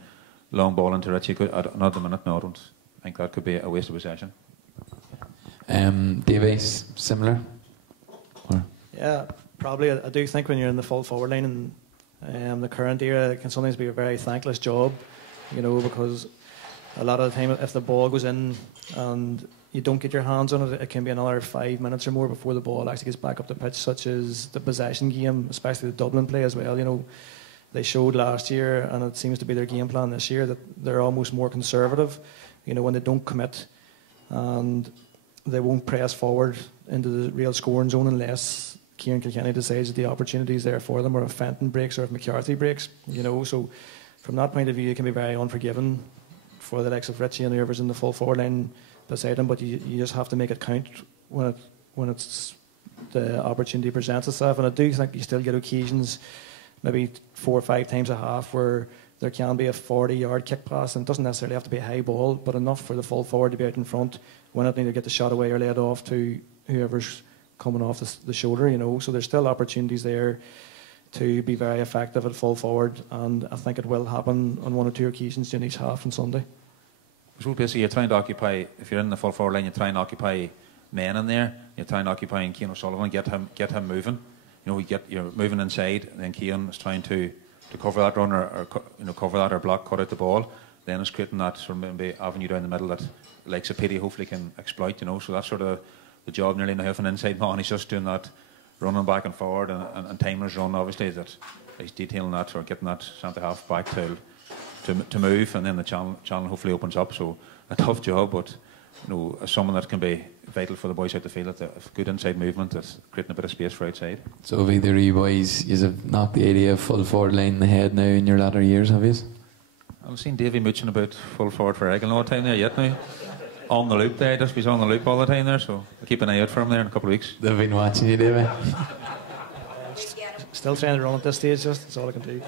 long ball into Richie. Not at the minute. No, I don't think that could be a waste of possession. Davies, similar? Or? Yeah, probably. I do think when you're in the full forward line in the current era, it can sometimes be a very thankless job, you know, because a lot of the time if the ball goes in and you don't get your hands on it, it can be another 5 minutes or more before the ball actually gets back up the pitch, such as the possession game, especially the Dublin play as well. You know, they showed last year, and it seems to be their game plan this year, that they're almost more conservative, you know, when they don't commit and they won't press forward into the real scoring zone unless Kieran Kilkenny decides that the opportunity is there for them, or if Fenton breaks or if McCarthy breaks, you know. So from that point of view, it can be very unforgiving for the likes of Richie and whoever's in the full forward line beside him, but you just have to make it count when it's the opportunity presents itself. And I do think you still get occasions, maybe 4 or 5 times a half, where there can be a 40-yard kick pass, and it doesn't necessarily have to be a high ball, but enough for the full forward to be out in front, when it need to get the shot away or lay it off to whoever's coming off the shoulder, you know. So there's still opportunities there to be very effective at full forward, and I think it will happen on one or two occasions during each half on Sunday. So basically, you're trying to occupy, if you're in the full forward line, you try and occupy men in there. You try and occupy Cian O'Sullivan, get him moving. You know, you're moving inside, and then Cian is trying to cover that run or cover that or block, cut out the ball. Then it's creating that sort of maybe avenue down the middle that like Sapiti hopefully can exploit. You know, so that's sort of the job nearly now of an inside man. He's just doing that, running back and forward, and timeless run. Obviously, that he's detailing that or getting that centre half back to move, and then the channel hopefully opens up. So a tough job, but you know, as someone that can be vital for the boys out the field, that good inside movement, that's creating a bit of space for outside. So have either of you boys, you have knocked the idea of full forward line in the head now in your latter years, have you? I've seen Davy mooching about full forward for Eggen all the time there yet now. On the loop there, just he's on the loop all the time there, so I'll keep an eye out for him there in a couple of weeks. They've been watching you, Davy. Still trying to run at this stage, just that's all I can do.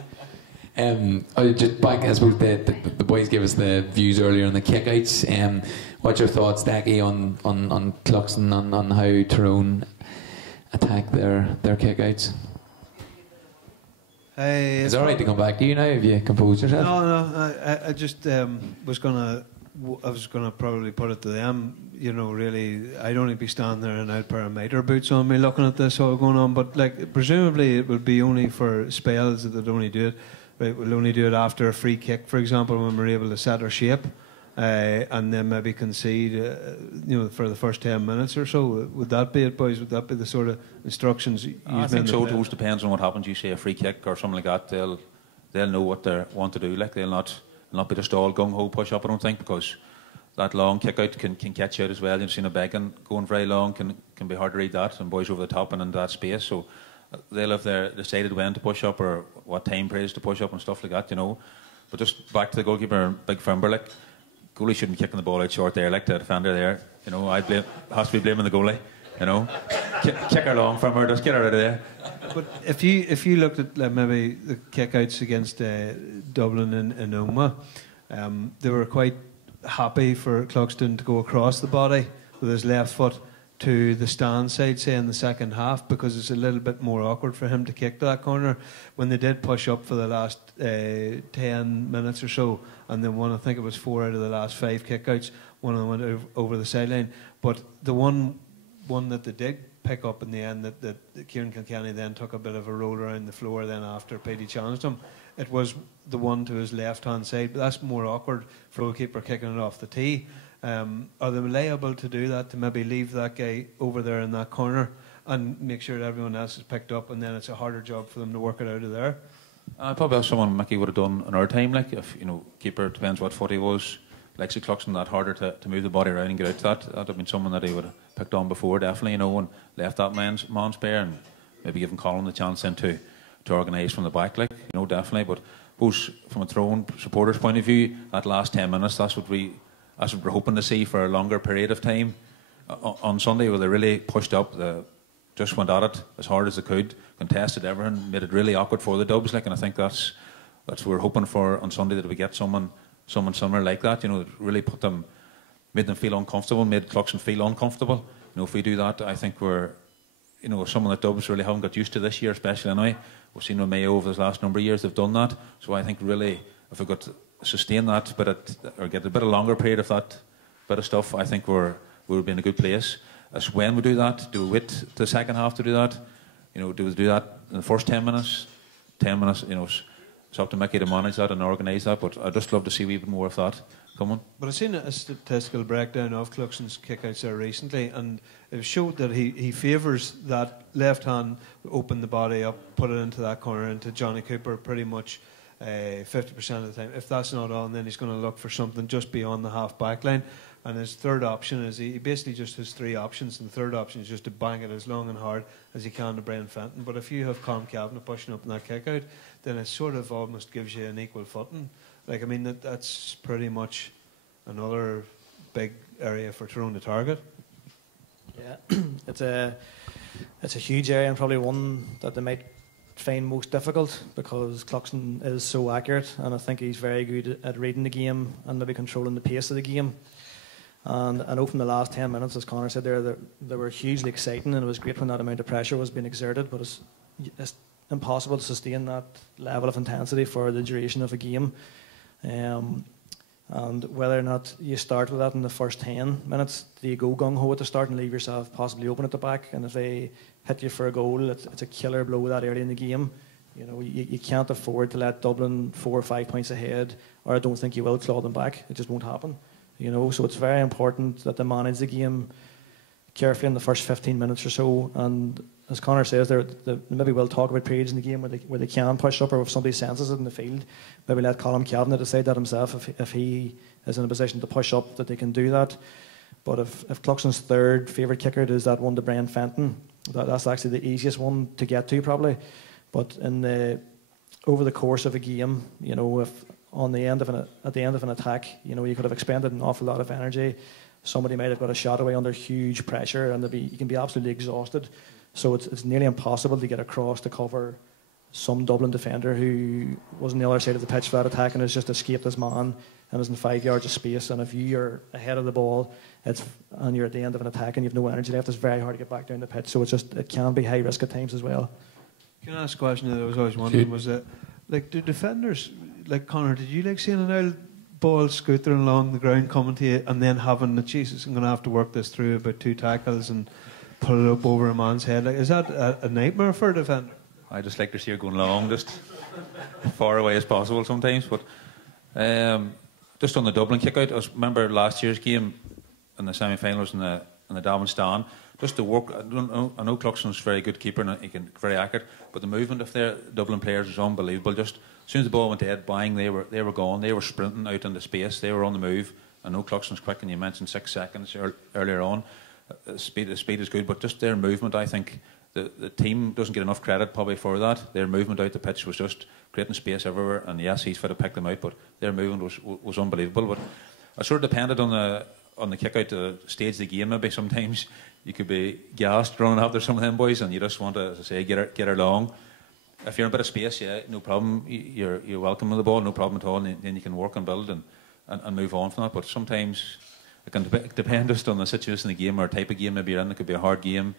Just back, I suppose the boys gave us the views earlier on the kickouts. What's your thoughts, Dacky, on Cluxton, on how Tyrone attack their kickouts? Is it alright to come back to you now? Have you composed yourself? No, I just was gonna probably put it to them. You know, really, I'd only be standing there in a pair of mitre boots on me looking at this all going on. But like, presumably it would be only for spells that they'd only do it. Right, we'll only do it after a free kick, for example, when we're able to set our shape, and then maybe concede, you know, for the first 10 minutes or so. Would that be it, boys? Would that be the sort of instructions? I think so. It always depends on what happens. You say a free kick or something like that, they'll know what they want to do. Like, they'll not be just all gung ho push up. I don't think, because that long kick out can catch you out as well. You've seen a begging going very long can be hard to read that, and boys over the top and into that space. So they'll have decided when to push up or what time praise to push up and stuff like that, you know. But just back to the goalkeeper, Big Fimber, like, goalie shouldn't be kicking the ball out short there, like the defender there. You know, has to be blaming the goalie. You know, kick her long from her, just get her out of there. But if you looked at like, maybe the kickouts against Dublin and Oma, they were quite happy for Cluxton to go across the body with his left foot to the stand side, say, in the second half, because it's a little bit more awkward for him to kick that corner. When they did push up for the last 10 minutes or so, and then I think it was 4 out of the last 5 kickouts, one of them went over the sideline. But the one that they did pick up in the end, that Kieran Kilkenny then took a bit of a roll around the floor then after Petey challenged him, it was the one to his left-hand side. But that's more awkward for a goalkeeper kicking it off the tee. Are they liable to do that, to maybe leave that guy over there in that corner and make sure that everyone else is picked up, and then it's a harder job for them to work it out of there? Probably that's someone Mickey would have done in our time, like, if, you know, keeper, depends what foot he was, likes of Cluxton, that harder to move the body around and get out to that. That would have been someone that he would have picked on before, definitely, you know, and left that man's spare, and maybe given Colin the chance then to organise from the back, like, you know, definitely. But both from a Tyrone supporters' point of view, that last 10 minutes, that's what we're hoping to see for a longer period of time on Sunday, where they really pushed up, just went at it as hard as they could, contested everything, made it really awkward for the Dubs, like, and I think that's what we're hoping for on Sunday, that we get someone similar like that, you know, that really made them feel uncomfortable, made Cluxton feel uncomfortable. You know, if we do that, I think we're, you know, someone that Dubs really haven't got used to this year, especially anyway. We've seen with Mayo over the last number of years, they've done that. So I think really, if we got to sustain that or get a bit of longer period of that bit of stuff, I think we'll be in a good place. As when we do that, do we wait the second half to do that? You know, do we do that in the first 10 minutes? 10 minutes, you know, it's up to Mickey to manage that and organise that, but I'd just love to see a wee bit more of that coming. But I've seen a statistical breakdown of Cluxton's kickouts there recently, and it showed that he favours that left hand, open the body up, put it into that corner, into Johnny Cooper pretty much 50% of the time. If that's not on, then he's going to look for something just beyond the half back line. And his third option is he basically just has 3 options, and the third option is just to bang it as long and hard as he can to Brian Fenton. But if you have Colin Kavanagh pushing up in that kick out, then it sort of almost gives you an equal footing. Like, I mean, that's pretty much another big area for Tyrone to target. Yeah, it's a huge area, and probably one that they might find most difficult, because Cluxton is so accurate, and I think he's very good at reading the game and maybe controlling the pace of the game. And I know from the last 10 minutes, as Conor said there, they were hugely exciting, and it was great when that amount of pressure was being exerted, but it's impossible to sustain that level of intensity for the duration of a game. And whether or not you start with that in the first 10 minutes, do you go gung-ho at the start and leave yourself possibly open at the back? And if they hit you for a goal, it's a killer blow that early in the game. You know, you can't afford to let Dublin 4 or 5 points ahead, or I don't think you will claw them back. It just won't happen. You know, so it's very important that they manage the game carefully in the first 15 minutes or so. And as Conor says, they maybe will talk about periods in the game where they can push up, or if somebody senses it in the field, maybe let Colm Cavanagh decide that himself if he is in a position to push up, that they can do that. But if Cluxton's third favourite kicker is that one to Brian Fenton, that's actually the easiest one to get to probably. But over the course of a game, you know, if at the end of an attack, you know, you could have expended an awful lot of energy. Somebody might have got a shot away under huge pressure, and you can be absolutely exhausted. So it's nearly impossible to get across to cover some Dublin defender who was on the other side of the pitch for that attack and has just escaped his man and is in 5 yards of space. And if you're ahead of the ball, and you're at the end of an attack and you've no energy left, it's very hard to get back down the pitch. So it can be high risk at times as well. Can I ask a question that I was always wondering? Was that, like, do defenders, like Conor, did you like seeing an old ball scootering along the ground coming to you and then having the Jesus, I'm going to have to work this through about 2 tackles and pull it up over a man's head? Like, is that a nightmare for a defender? I just like to see her going long, just far away as possible sometimes. But just on the Dublin kick-out, I remember last year's game in the semi-finals in the Dublin stand. Just the work. I know Cluxton's a very good keeper and he can very accurate, but the movement of their Dublin players was unbelievable. Just as soon as the ball went dead, bang, they were gone. They were sprinting out into space. They were on the move. I know Cluxton's quick, and you mentioned 6 seconds earlier on. Speed is good, but just their movement, I think the team doesn't get enough credit probably for that. Their movement out the pitch was just creating space everywhere, and yes, he's fit to pick them out, but their movement was unbelievable. But I sort of depended on the kick out to stage the game. Maybe sometimes you could be gassed running after some of them boys, and you just want to, as I say, get her long. If you're in a bit of space, yeah, no problem. You're welcome with the ball, no problem at all. And then you can work and build and move on from that. But sometimes it can depend just on the situation of the game or type of game maybe you're in. It could be a hard game.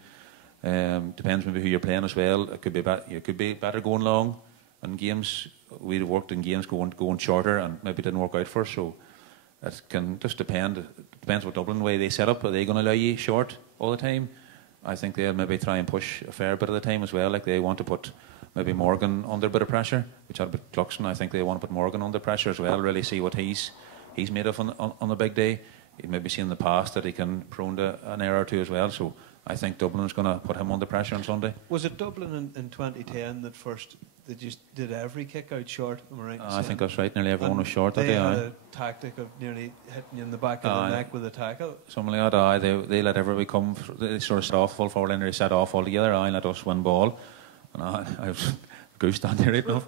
Depends maybe who you're playing as well. It could be better going long. In games, we worked in games going shorter and maybe didn't work out for us. So it can just depend. It depends what Dublin way they set up. Are they going to allow you short all the time? I think they'll maybe try and push a fair bit of the time as well. Like they want to put maybe Morgan under a bit of pressure, which had a bit Cluxton. I think they want to put Morgan under pressure as well. Really see what he's made of on the big day. You've maybe seen in the past that he can prone to an error or two as well. So I think Dublin is going to put him under pressure on Sunday. Was it Dublin in 2010 that just did every kick out short? Am I right? I think that's right. Nearly everyone was short that day. They had a tactic of nearly hitting you in the back of the neck with a tackle. Something like that. They let everybody come. They sort of set off full forward line. They set off altogether. And let us win ball. And I was goose standing right enough.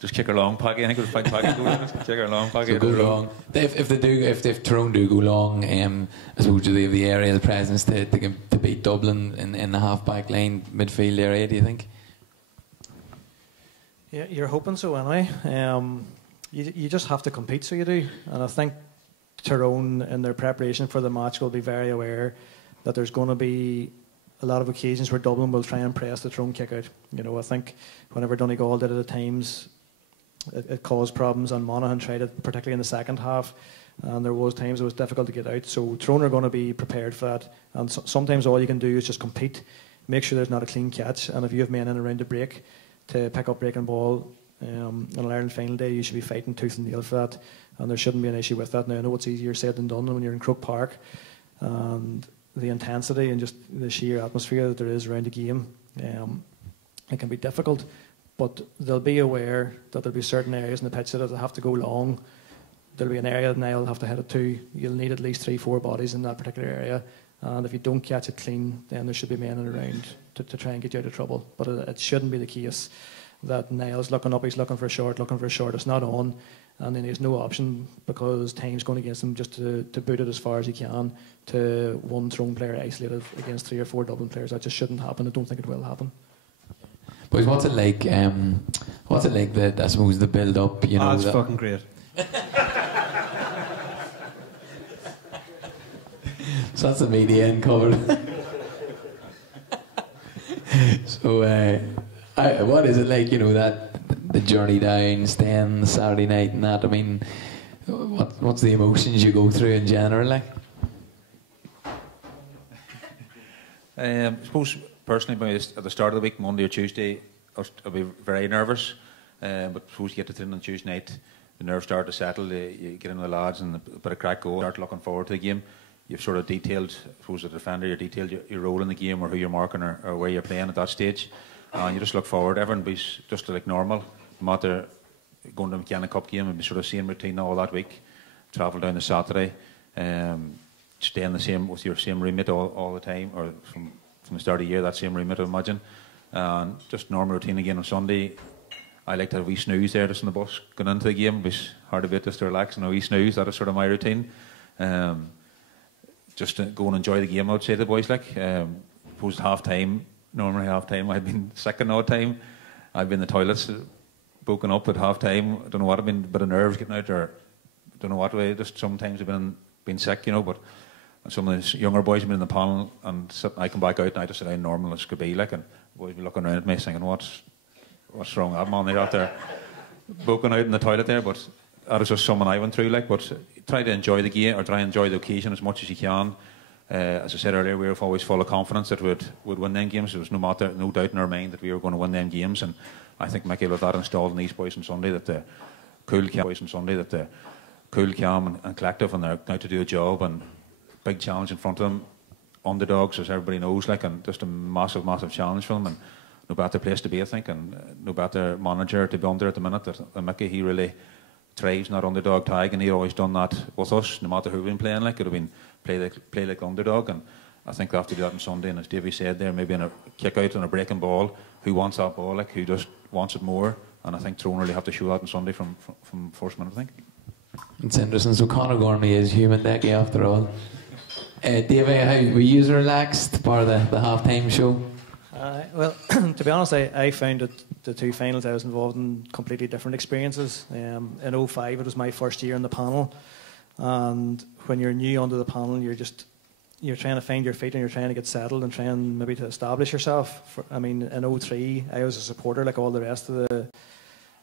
Just kick her long, Paggy. I think it was Paggy. Kick her long, Paggy. So go long. If Tyrone do go long, I suppose do they have the aerial presence to beat Dublin in the half-back line midfield area? Do you think? Yeah, you're hoping so anyway. You just have to compete, so you do. And I think Tyrone, in their preparation for the match, will be very aware that there's going to be a lot of occasions where Dublin will try and press the Tyrone kick-out. You know, I think whenever Donegal did it at times, it caused problems, and Monaghan tried it, particularly in the second half, and there was times it was difficult to get out. So Tyrone are going to be prepared for that, and sometimes all you can do is just compete, make sure there's not a clean catch, and if you have men in around the break to pick up breaking ball on an Ireland final day, you should be fighting tooth and nail for that, and there shouldn't be an issue with that. Now I know it's easier said than done when you're in Croke Park, and the intensity and just the sheer atmosphere that there is around the game, it can be difficult. But they'll be aware that there'll be certain areas in the pitch that they'll have to go long. There'll be an area that Niall will have to head it to. You'll need at least 3-4 bodies in that particular area. And if you don't catch it clean, then there should be men around to try and get you out of trouble. But it shouldn't be the case that Niall's looking up, he's looking for a short. It's not on. And then he has no option because time's going against him just to boot it as far as he can to one Tyrone player isolated against 3 or 4 Dublin players. That just shouldn't happen. I don't think it will happen. Boys, what's it like? What's it like? I suppose the build-up. You know, it's fucking great. that's the media uncovered. So, what is it like, that the journey down, staying Saturday night and that? I mean, what's the emotions you go through in general, like? I suppose personally, at the start of the week, Monday or Tuesday, I'll be very nervous. But suppose you get to training on Tuesday night, the nerves start to settle. You get into the lads and a bit of crack go. Start looking forward to the game. You've sort of detailed, suppose, the defender, you've detailed your role in the game or who you're marking or where you're playing at that stage. And you just look forward. Everyone be just like normal. No matter going to the Mechanic Cup game and be sort of same routine all that week. Travel down to Saturday. Stay in with your same remit all the time, or from the start of the year, that same remit, I imagine. And just normal routine again on Sunday. I like to have a wee snooze there just on the bus going into the game. It's hard a bit just to relax and a wee snooze. That is sort of my routine. Just to go and enjoy the game, I would say to the boys. Suppose normally half time, I've been sick in all time. I've been in the toilets, broken up at half time. I don't know what, I've been a bit of nerves getting out, or I don't know what way. Just sometimes I've been sick, but some of the younger boys have been in the panel, and I come back out and I just sit down normal as could be, and the boys be looking around at me saying, what's wrong with that man? They're out there broken out in the toilet there, but that is just something I went through, but try to enjoy the game, or try to enjoy the occasion as much as you can. As I said earlier, we were always full of confidence that we'd win them games. There was no doubt in our mind that we were going to win them games, and I think Mickey with that installed in these boys on Sunday, that the cool, calm and collective, and they're out to do a job, and big challenge in front of them, underdogs as everybody knows, and just a massive challenge for them, and no better place to be, I think, and no better manager to be under at the minute than Mickey. He really thrives in that underdog tag, and he always done that with us, no matter who we've been playing. It would have been play like underdog, and I think they have to do that on Sunday. And as Davey said there, maybe in a kick out and a breaking ball, who wants that ball, who just wants it more, and I think Tyrone really have to show that on Sunday from first minute, I think. It's interesting. So Conor Gormley is human, Decky, after all. Davey, how were you relaxed part of the half-time show? Well, to be honest, I found that the two finals I was involved in completely different experiences. In 2005, it was my first year in the panel, and when you're new onto the panel, you're trying to find your feet and you're trying to get settled and trying maybe to establish yourself. In 2003, I was a supporter like all the rest of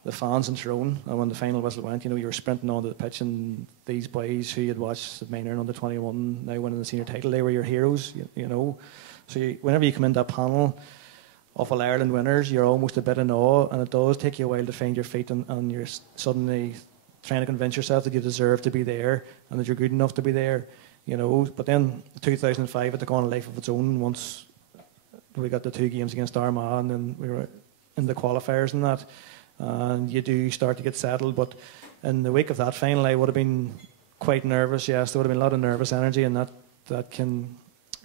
the fans in Tyrone, and when the final whistle went, you were sprinting onto the pitch, and these boys who you'd watched at minor and under 21 now winning the senior title, they were your heroes, So whenever you come in that panel of All-Ireland winners, you're almost a bit in awe, and it does take you a while to find your feet, and you're suddenly trying to convince yourself that you deserve to be there and that you're good enough to be there, But then 2005, it took on a life of its own once we got the 2 games against Armagh, and then we were in the qualifiers and that, and you do start to get settled. But in the wake of that final, I would have been quite nervous. Yes, there would have been a lot of nervous energy, and that can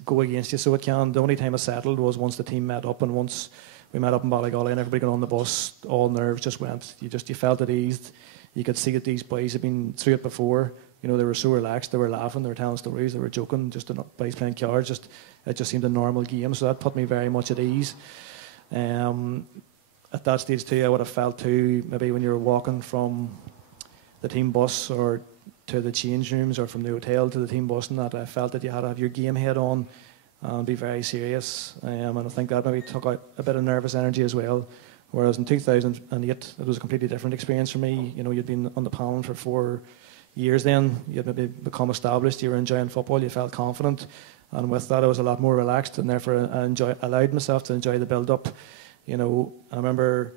go against you, so it can. The only time I settled was once the team met up, and once we met up in Ballygolly and everybody got on the bus, all nerves just went. You felt at ease. You could see that these boys had been through it before. They were so relaxed, they were laughing, they were telling stories, they were joking, just boys playing cards. It just seemed a normal game, so that put me very much at ease. At that stage too, I would have felt too, maybe when you were walking from the team bus or to the change rooms, or from the hotel to the team bus, and that I felt that you had to have your game head on and be very serious, and I think that maybe took out a bit of nervous energy as well. Whereas in 2008, it was a completely different experience for me. You'd been on the panel for 4 years then, you'd maybe become established, you were enjoying football, you felt confident, and with that I was a lot more relaxed, and therefore I allowed myself to enjoy the build-up. I remember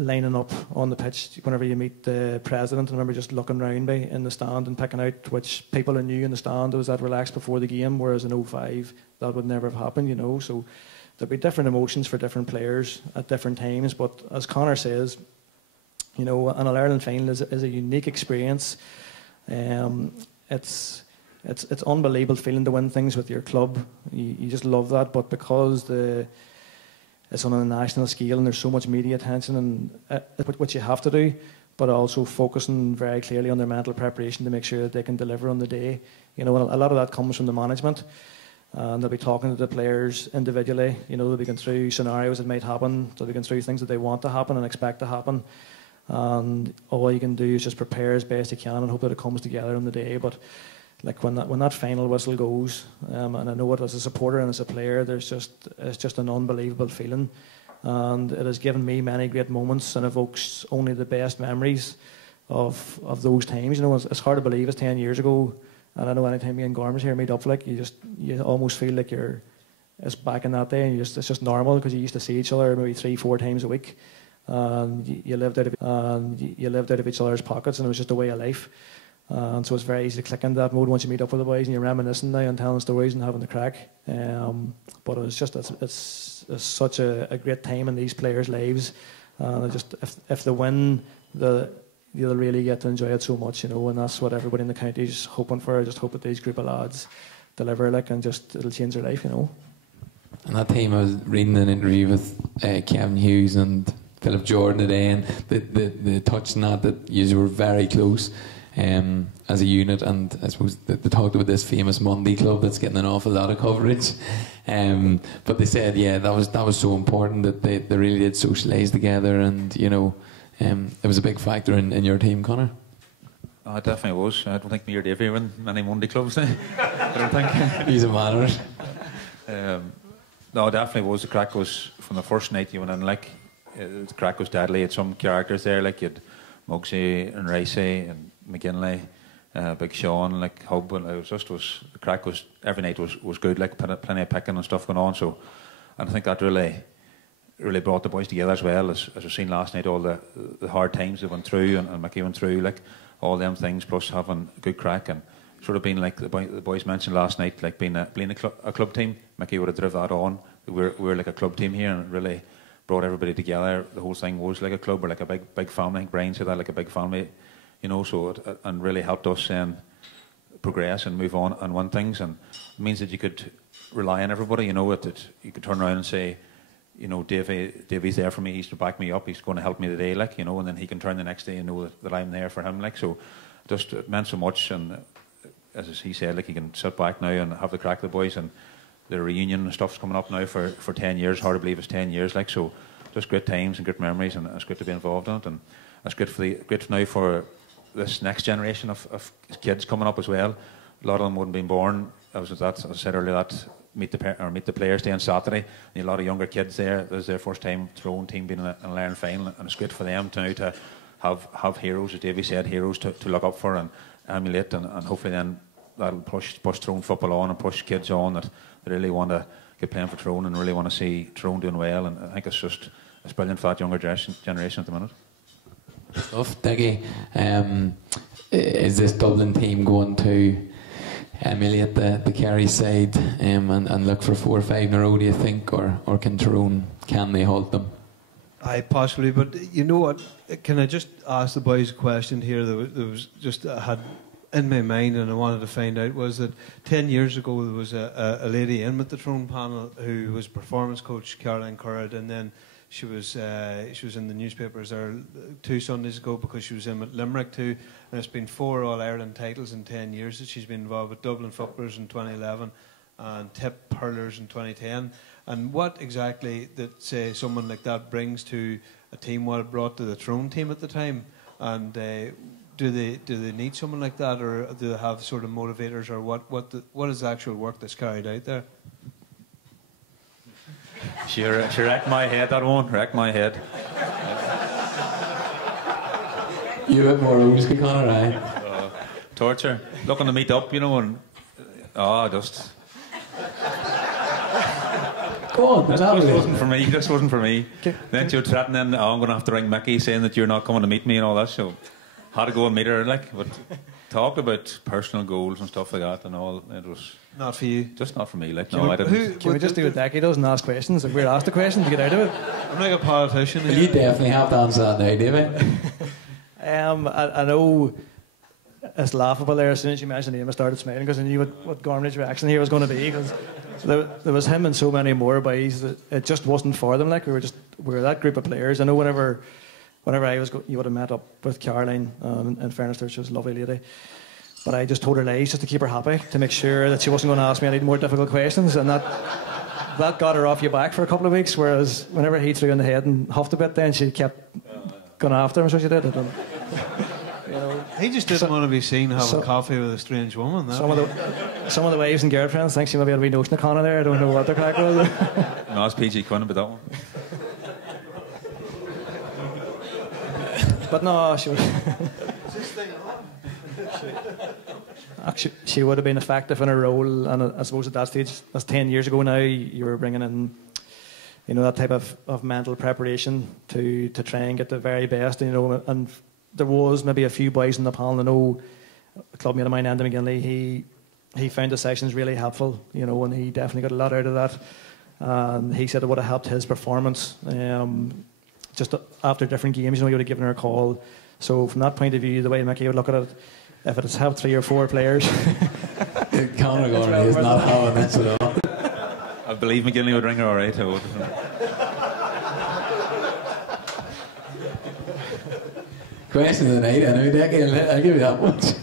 lining up on the pitch whenever you meet the president. I remember just looking round me in the stand and picking out which people I knew in the stand. I was that relaxed before the game, whereas in 2005 that would never have happened, So there'd be different emotions for different players at different times. But as Conor says, an All-Ireland final is a unique experience. It's unbelievable feeling to win things with your club. You just love that. But because it's on a national scale and there's so much media attention, and which you have to do, but also focusing very clearly on their mental preparation to make sure that they can deliver on the day. A lot of that comes from the management, and they'll be talking to the players individually. They'll be going through scenarios that might happen, they'll be going through things that they want to happen and expect to happen, and all you can do is just prepare as best you can and hope that it comes together on the day. But like when that final whistle goes, and I know it as a supporter and as a player, it's just an unbelievable feeling, and it has given me many great moments and evokes only the best memories of those times. You know, it's hard to believe it's 10 years ago, and I know anytime me and Gormers here meet up, like you almost feel like it's back in that day, and it's just normal because you used to see each other maybe 3-4 times a week, and you lived out of each other's pockets, and it was just a way of life. And so it's very easy to click into that mode once you meet up with the boys and you're reminiscing now and telling stories and having the crack. But it's such a great time in these players' lives. If they win, they'll really get to enjoy it so much, you know, and that's what everybody in the county is hoping for. I just hope that these group of lads deliver, like, and just it'll change their life, you know. And that time I was reading an interview with Kevin Hughes and Philip Jordan today, and the touch on that you were very close. As a unit, and I suppose they talked about this famous Monday club that's getting an awful lot of coverage, but they said that was so important that they really did socialise together, and you know, it was a big factor in your team, Conor. Oh, it definitely was. I don't think me or Davey were in many Monday clubs now. I don't think. He's a man of it. No, it definitely was. The crack was from the first night you went in, like the crack was deadly. Had some characters there, like you had Mugsy and Ricey and McGinley, Big Sean, like Hub, and the crack was every night was good, like plenty of picking and stuff going on. So, and I think that really brought the boys together as well, as we've seen last night, all the hard times they went through, and Mickey went through, like all them things, plus having a good crack, and sort of being like the boys mentioned last night, like being a club team. Mickey would have driven that on. We're like a club team here, and it really brought everybody together. The whole thing was like a club, or like a big family. I think Brian said that, like a big family. You know, so and really helped us progress and move on and win things, and it means that you could rely on everybody. You know, that you could turn around and say, you know, Davey's there for me. He's to back me up. He's going to help me today, like, you know, and then he can turn the next day and know that I'm there for him, like. So, just it meant so much, and as he said, like, he can sit back now and have the crack of the boys, and the reunion and stuff's coming up now for 10 years. Hard to believe it's 10 years, like. So, just great times and great memories, and it's great to be involved in it, and it's great now for this next generation of kids coming up as well. A lot of them wouldn't have been born. As I said earlier, that meet the players day on Saturday. And a lot of younger kids there. This is their first time Tyrone team being in an All-Ireland final, and it's great for them to have heroes, as Davey said, heroes to look up for and emulate, and hopefully then that'll push Tyrone football on and push kids on that they really want to get playing for Tyrone and really want to see Tyrone doing well. And I think it's brilliant for that younger generation at the minute. Stuff, Diggy. Is this Dublin team going to emulate the Kerry side and look for 4 or 5 in a row, do you think, or can Tyrone, can they halt them? Aye, possibly, but you know what, can I just ask the boys a question here that was just I had in my mind and I wanted to find out, was that 10 years ago there was a lady in with the Tyrone panel who was performance coach, Caroline Currad, and then she was in the newspapers there 2 Sundays ago because she was in with Limerick too, and it's been 4 All-Ireland titles in 10 years that she's been involved with. Dublin Footballers in 2011 and Tip Hurlers in 2010. And what exactly that, say, someone like that brings to a team, what it brought to the Tyrone team at the time, and do they need someone like that, or do they have sort of motivators, or what is the actual work that's carried out there? She wrecked my head, that one. Wrecked my head. You have more rooms, Conor, aye? Torture. Looking to meet up, you know, and... just... Go on, this wasn't for me. This wasn't for me. Then she was threatening, I'm going to have to ring Mickey saying that you're not coming to meet me and all that, so... Had to go and meet her, like, but... Talked about personal goals and stuff like that and all. It was... Not for you? Just not for me, like, no, I didn't. Can we just do what Decky does and ask questions? If we're asked a question to get out of it. I'm like a politician. Well, you definitely have to answer that now, David. I know it's laughable there. As soon as you mentioned the name, I started smiling because I knew what Gormley's reaction here was going to be. Because there was him and so many more boys that it just wasn't for them. Like we were that group of players. I know whenever I was, you would have met up with Caroline. In fairness, to her, she was a lovely lady. But I just told her lies just to keep her happy, to make sure that she wasn't going to ask me any more difficult questions, and that got her off your back for a couple of weeks. Whereas whenever he threw in the head and huffed a bit, then she kept going after him. So she did. You know. He just didn't want to be seen having coffee with a strange woman. Some of the wives and girlfriends think she might be able to be notion of Conor there. I don't know what the crack was. No, it's PG Quinn about that one. But no, she was. Actually, she would have been effective in her role, and I suppose at that stage, that's 10 years ago now, you were bringing in, you know, that type of mental preparation to try and get the very best, you know, and there was maybe a few boys in the panel. I know a clubmate of mine, Andy McGinley, he found the sessions really helpful, you know, and he definitely got a lot out of that. And he said it would have helped his performance. Just after different games, you know, you would have given her a call. So from that point of view, the way Mickey would look at it, if it has have 3 or 4 players, Conor Gordon is not having this at all. I believe McGinley would ring her all right. I would. Question of the night, I know, Declan, I'll give you that much.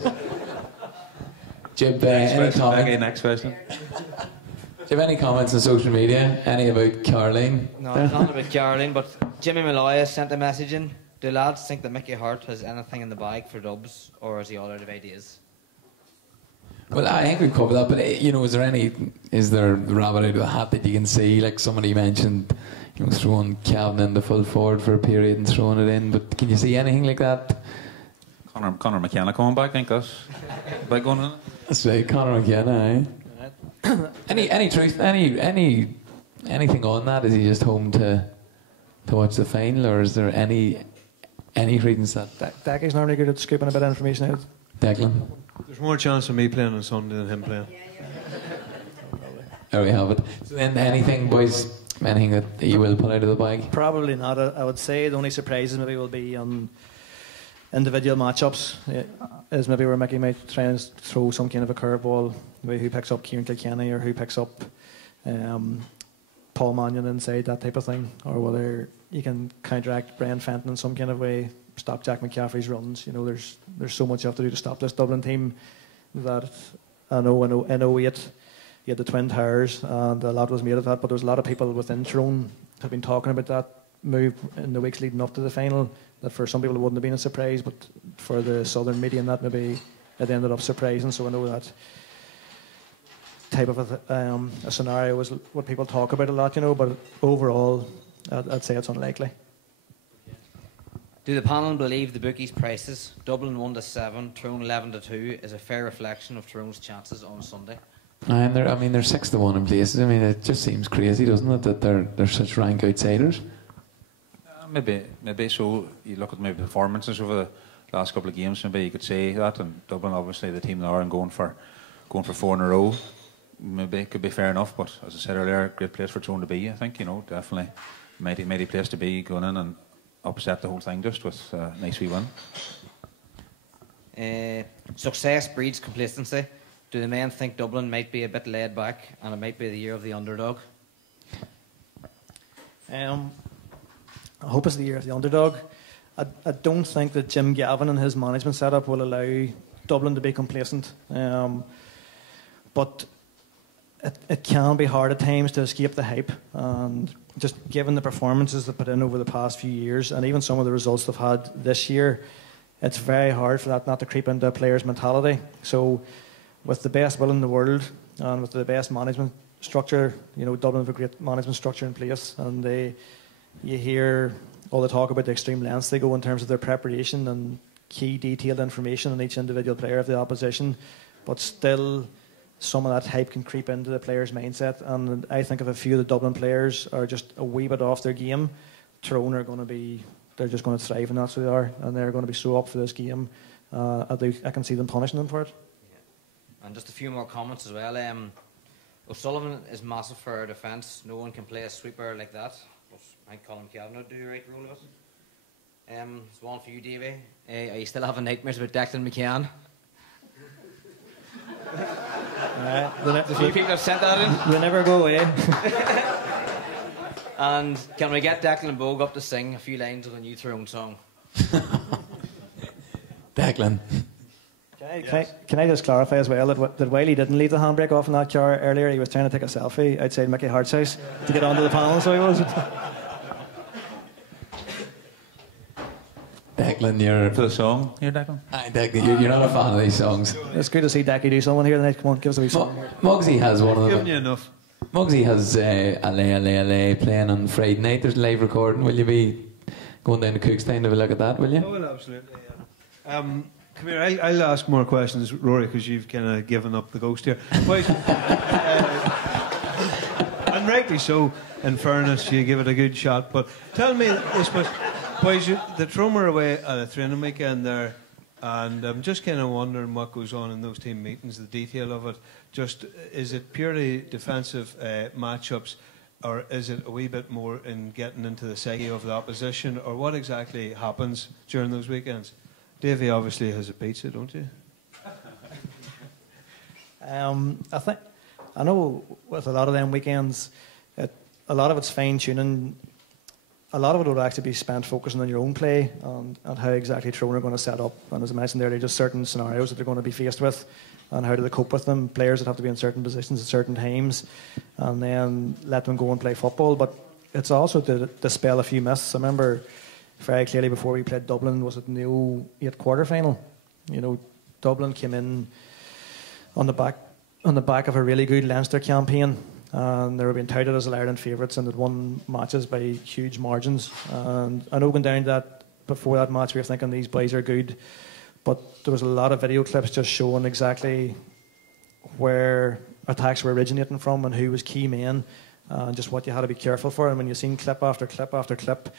Jib, any comments? Next question. Do you have any comments on social media? Any about Caroline? No, not about Caroline, but Jimmy Malloy sent a message in. Do lads think that Mickey Hart has anything in the bag for Dubs, or is he all out of ideas? Well, I think we covered that, but you know, is there a rabbit out of the hat that you can see? Like somebody mentioned, you know, throwing Cavan in the full forward for a period and throwing it in, but can you see anything like that? Conor McKenna coming back, I think that's big one, isn't it? That's right, Conor McKenna, eh? Any truth, anything on that? Is he just home to watch the final, or is there any credence that Decky's normally good at scooping a bit of information out. Declan? There's more chance of me playing on Sunday than him playing. There we have it. So then, anything, boys? Anything that you will put out of the bag? Probably not. I would say the only surprises maybe will be on individual matchups. Is maybe where Mickey might try and throw some kind of a curveball, maybe who picks up Kieran Kilkenny or who picks up Paul Mannion inside, that type of thing, or whether you can counteract Brian Fenton in some kind of way, stop Jack McCaffrey's runs. You know, there's so much you have to do to stop this Dublin team that I know in 08 you had the Twin Towers and a lot was made of that, but there was a lot of people within Tyrone have been talking about that move in the weeks leading up to the final, that for some people it wouldn't have been a surprise, but for the southern media and that maybe it ended up surprising. So I know that type of a scenario is what people talk about a lot, you know, but overall I'd say it's unlikely. Do the panel believe the bookies' prices, Dublin 1-7, Tyrone 11-2, is a fair reflection of Tyrone's chances on Sunday? And they're 6-1 in places. I mean, it just seems crazy, doesn't it, that they're such rank outsiders? Maybe so. You look at maybe performances over the last couple of games. Maybe you could say that, and Dublin, obviously, the team they are and going for 4 in a row. Maybe it could be fair enough, but as I said earlier, great place for Tyrone to be. I think, you know, definitely mighty place to be, going in and upset the whole thing just with a nice wee win. Success breeds complacency. Do the men think Dublin might be a bit laid back and it might be the year of the underdog? I hope it's the year of the underdog. I don't think that Jim Gavin and his management setup will allow Dublin to be complacent. But it can be hard at times to escape the hype. And just given the performances they've put in over the past few years, and even some of the results they've had this year, it's very hard for that not to creep into a player's mentality. So with the best will in the world and with the best management structure, you know, Dublin have a great management structure in place, and you hear all the talk about the extreme lengths they go in terms of their preparation and key detailed information on each individual player of the opposition, but still some of that hype can creep into the player's mindset. And I think if a few of the Dublin players are just a wee bit off their game, Tyrone are going to be, they're just going to thrive, and that's who they are, and they're going to be so up for this game. I can see them punishing them for it. And just a few more comments as well. O'Sullivan is massive for our defence. No one can play a sweeper like that. But I think Colin Kavanagh do the right role of it. There's one for you, Davey. Are you still having nightmares about Declan McCann? A few people have sent that in. They never go away. And can we get Declan Bogue up to sing a few lines of the new Tyrone song? Declan. Can I just clarify as well that while he didn't leave the handbrake off in that car earlier, he was trying to take a selfie outside Mickey Hart's house to get onto the panel, so he was. Declan, you're... For the song, here, Declan? Aye, Declan, you're not a fan of these songs. It's good to see Decky do someone here tonight. Come on, give us a wee song. Muggsy has one of Giving them. you enough. Muggsy has Ale playing on Friday night. There's a live recording. Will you be going down to Cookstown to have a look at that, will you? Oh, well, absolutely, yeah. Come here, I'll ask more questions, Rory, because you've kind of given up the ghost here. Boys, and rightly so, in fairness, you give it a good shot. But tell me, I suppose, boys, the Tyrone were away at a training weekend there, and I'm just kind of wondering what goes on in those team meetings, the detail of it. Just, is it purely defensive matchups, or is it a wee bit more in getting into the psyche of the opposition, or what exactly happens during those weekends? Davey obviously has a pizza, don't you? I know with a lot of them weekends, a lot of it's fine tuning. A lot of it would actually be spent focusing on your own play and how exactly Tyrone are going to set up. And as I mentioned earlier, just certain scenarios that they're going to be faced with and how do they cope with them. Players that have to be in certain positions at certain times, and then let them go and play football. But it's also to dispel a few myths. I remember very clearly before we played Dublin, was it in the 08 quarter-final? You know, Dublin came in on the back of a really good Leinster campaign, and they were being touted as Ireland favourites and had won matches by huge margins. And I know going down to that, before that match we were thinking these boys are good, but there was a lot of video clips just showing exactly where attacks were originating from and who was key men, and just what you had to be careful for. And when you've seen clip after clip after clip,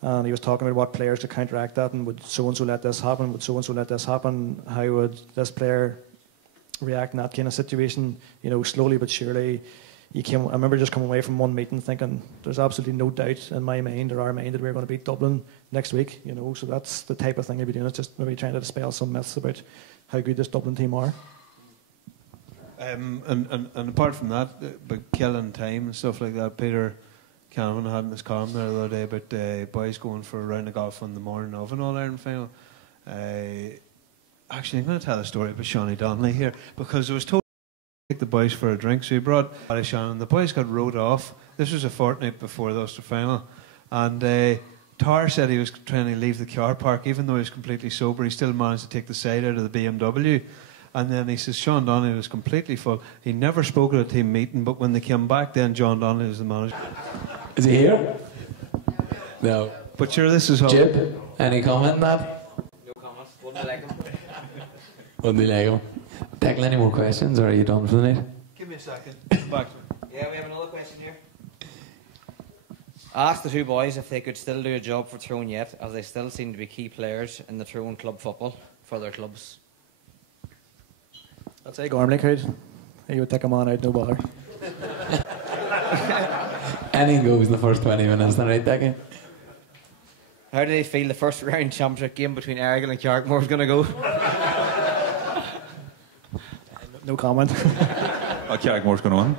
and he was talking about what players to counteract that, and would so-and-so let this happen, would so-and-so let this happen, how would this player react in that kind of situation, you know, slowly but surely. I remember just coming away from one meeting thinking there's absolutely no doubt in my mind or our mind that we're going to beat Dublin next week, you know, so that's the type of thing I'd be doing. It's just maybe trying to dispel some myths about how good this Dublin team are. And apart from that, about killing time and stuff like that, Peter Canavan had in his column there the other day about boys going for a round of golf on the morning of an All-Ireland final. Actually, I'm going to tell a story about Shawnee Donnelly here, because I was told to take the boys for a drink, so he brought Shannon. The boys got rode off. This was a fortnight before the Ulster final, and Tar said he was trying to leave the car park, even though he was completely sober. He still managed to take the side out of the BMW. And then he says Sean Donnelly was completely full. He never spoke at a team meeting, but when they came back, then John Donnelly was the manager. Is he here? No. But sure, this is how... Jib, any comment on that? No comments. Wouldn't like him. Wouldn't he like him? Declan, any more questions, or are you done for the night? Give me a second. Come back to me. Yeah, we have another question here. Ask the two boys if they could still do a job for Tyrone yet, as they still seem to be key players in the Tyrone club football for their clubs. I'd say Gormley could. He would take him on out, no bother. Anything goes in the first 20 minutes, then, right, Declan? How do they feel the first round championship game between Argyll and Carrickmore is going to go? No comment. Carrickmore's going on.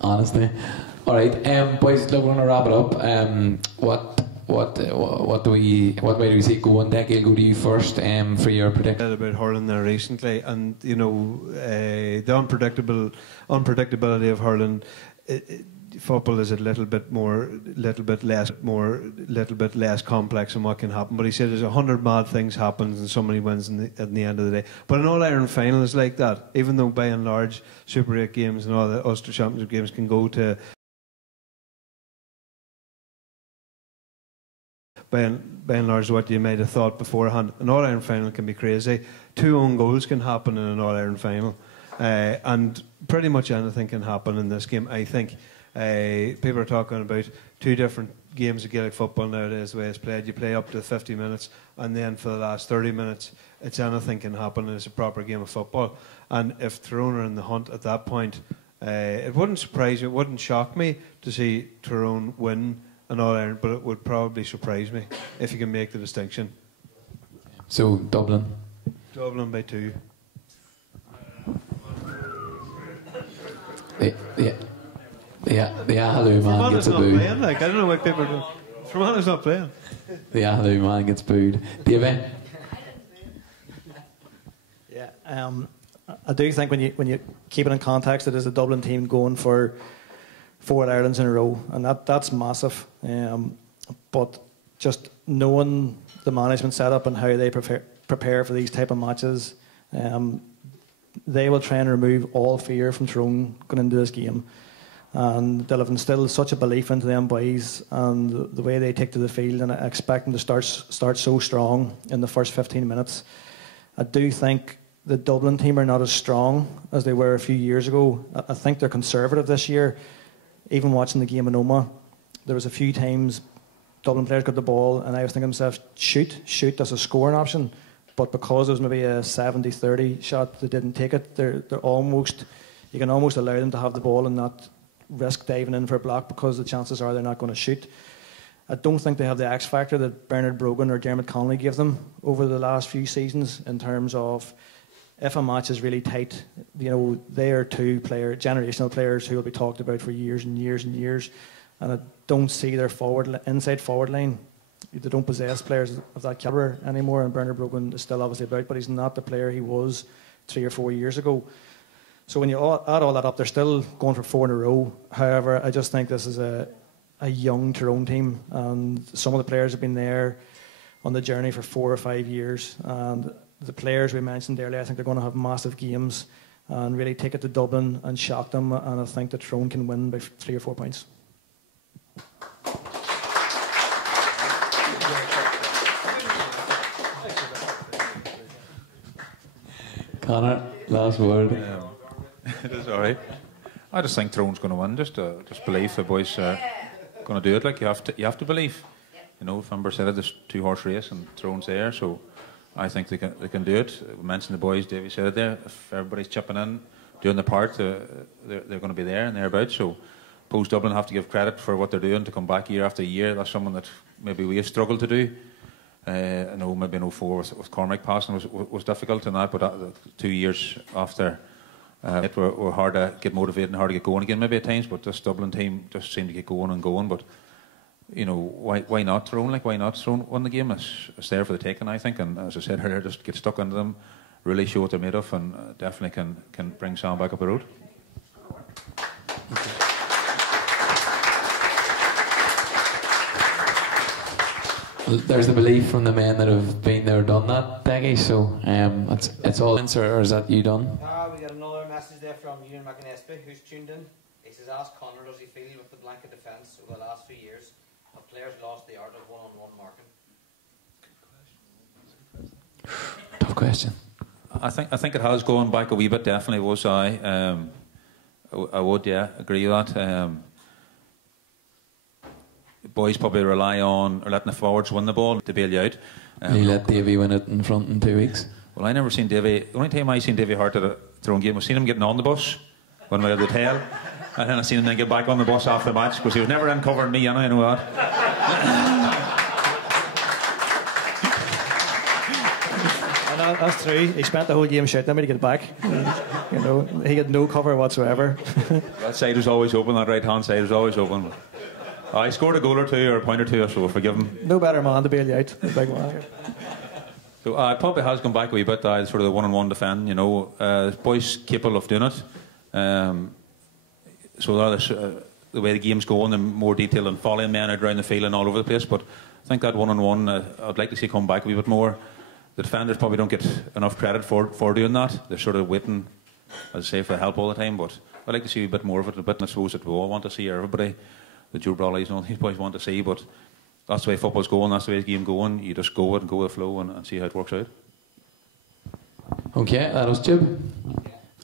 Honestly. All right, boys, look, we're going to wrap it up. What way do we see it going? Decky, I'll go to you first for your prediction. About hurling there recently, and you know the unpredictability of hurling. Football is a little bit less complex in what can happen. But he said there's 100 mad things happens and somebody wins at the end of the day. But an All-Ireland final is like that. Even though by and large Super 8 games and all the Ulster Championship games can go to by and large what you might have thought beforehand. An All-Ireland final can be crazy. 2 own goals can happen in an All-Ireland final, and pretty much anything can happen in this game, I think. People are talking about 2 different games of Gaelic football nowadays, the way it's played. You play up to 50 minutes, and then for the last 30 minutes, it's anything can happen, and it's a proper game of football. And if Tyrone are in the hunt at that point, it wouldn't surprise me, it wouldn't shock me to see Tyrone win an All-Ireland, but it would probably surprise me if you can make the distinction. So, Dublin? Dublin by 2. The Ahaloo man gets a boo. Playing, like, I don't know why people are doing. Fermanagh's not playing. The Ahaloo man gets booed. David? Yeah, I do think when you keep it in context, it is a Dublin team going for 4 Irelands in a row, and that's massive. But just knowing the management setup and how they prepare for these type of matches, they will try and remove all fear from Tyrone going into this game. And they'll have instilled such a belief into them boys and the way they take to the field, and I expect them to start so strong in the first 15 minutes. I do think the Dublin team are not as strong as they were a few years ago. I think they're conservative this year. Even watching the game in Oma, there was a few times Dublin players got the ball and I was thinking to myself, shoot as a scoring option. But because it was maybe a 70-30 shot, they didn't take it. They're almost, you can almost allow them to have the ball and not risk diving in for a block, because the chances are they're not going to shoot. I don't think they have the X factor that Bernard Brogan or Dermot Connolly gave them over the last few seasons, in terms of if a match is really tight, you know, they are two generational players who will be talked about for years and years and years. And I don't see their inside forward line. They don't possess players of that calibre anymore, and Bernard Brogan is still obviously about, but he's not the player he was 3 or 4 years ago. So when you add all that up, they're still going for 4 in a row. However, I just think this is a young Tyrone team, and some of the players have been there on the journey for 4 or 5 years. And the players we mentioned earlier, I think they're going to have massive games and really take it to Dublin and shock them. And I think that Tyrone can win by 3 or 4 points. Connor, last word. It is all right. I just think Tyrone's going to win. Just believe the boys are going to do it. Like you have to believe. You know, Fimber said it, this 2-horse race, and Tyrone's there. So I think they can do it. We mentioned the boys. Davey said it there. If everybody's chipping in, doing their part, they're going to be there and thereabouts. So Post Dublin have to give credit for what they're doing to come back year after year. That's something that maybe we have struggled to do. I know maybe in 04 with Cormac passing was difficult in that, but 2 years after it were hard to get motivated and hard to get going again maybe at times. But this Dublin team just seemed to get going and going. But you know, why not Tyrone? Like, why not Tyrone win the game? It's there for the taking, I think. And as I said earlier, just get stuck into them, really show what they're made of, and definitely can bring Sam back up the road. There's the belief from the men that have been there, done that, Deggy. So it's all answer, or is that you done? We got another message there from Ewan McInespy, who's tuned in. He says, ask Connor, does he feel with the blanket defence over the last few years have players lost the art of one-on-one marking? Tough question. I think it has gone back a wee bit. Definitely was I would agree with that. Boys probably rely on or letting the forwards win the ball to bail you out. You let Davey win it in front in 2 weeks? Well, I never seen Davey. The only time I seen Davey Hart at a Tyrone game was seen him getting on the bus when we had the tail, and then I seen him then get back on the bus after the match, because he was never in covering me, and I know that. And that's true. He spent the whole game shouting at me to get back. You know, he had no cover whatsoever. That side was always open. That right hand side was always open. I scored a goal or two or a point or two, so we'll forgive him. No better man to bail you out. The big man. So it probably has gone back a wee bit. Sort of the one-on-one defend. You know, boys capable of doing it. So the way the game's going, the more detail and following men out around the field and all over the place. But I think that one-on-one, I'd like to see come back a wee bit more. The defenders probably don't get enough credit for doing that. They're sort of waiting, as I say, for help all the time. But I'd like to see a bit more of it. A bit, I suppose, that we all want to see. Everybody, the Joe Brawleys and all these boys want to see. But that's the way football's going. That's the way the game going. You just go it and go with the flow and see how it works out. Okay, that was Jib.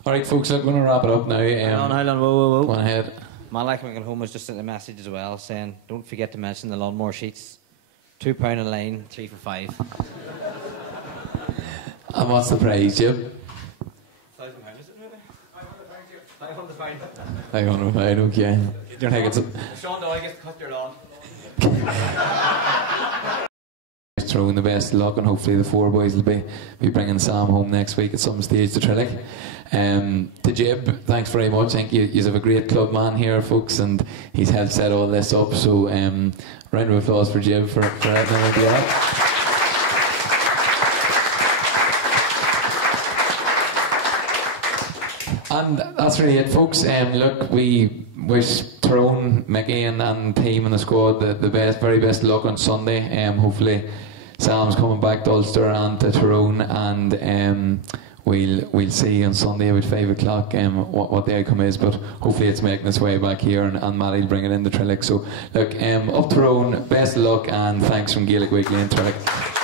All right, folks, I'm going to wrap it up now. Hold on, whoa. Go on ahead. Malak McElhone was just sent a message as well saying, don't forget to mention the lawnmower sheets. £2 a line, 3 for 5. And what's the prize, Jib? £1,000, is it maybe? £500. £500, okay. You don't think it's Sean Doyle gets to cut your lawn. Throwing the best luck, and hopefully the 4 boys will be bringing Sam home next week at some stage to Trillick. To Jib, thanks very much. I think you have a great club man here, folks, and he's helped set all this up. So round of applause for Jib for letting him do that. And that's really it, folks. Look, we wish Tyrone, Mickey and team and the squad the best, very best luck on Sunday. Hopefully Sam's coming back to Ulster and to Tyrone, and we'll see on Sunday about 5 o'clock what the outcome is, but hopefully it's making its way back here, and Matty'll bring it in the Trillick. So look, up Tyrone, best of luck, and thanks from Gaelic Weekly and Trillick.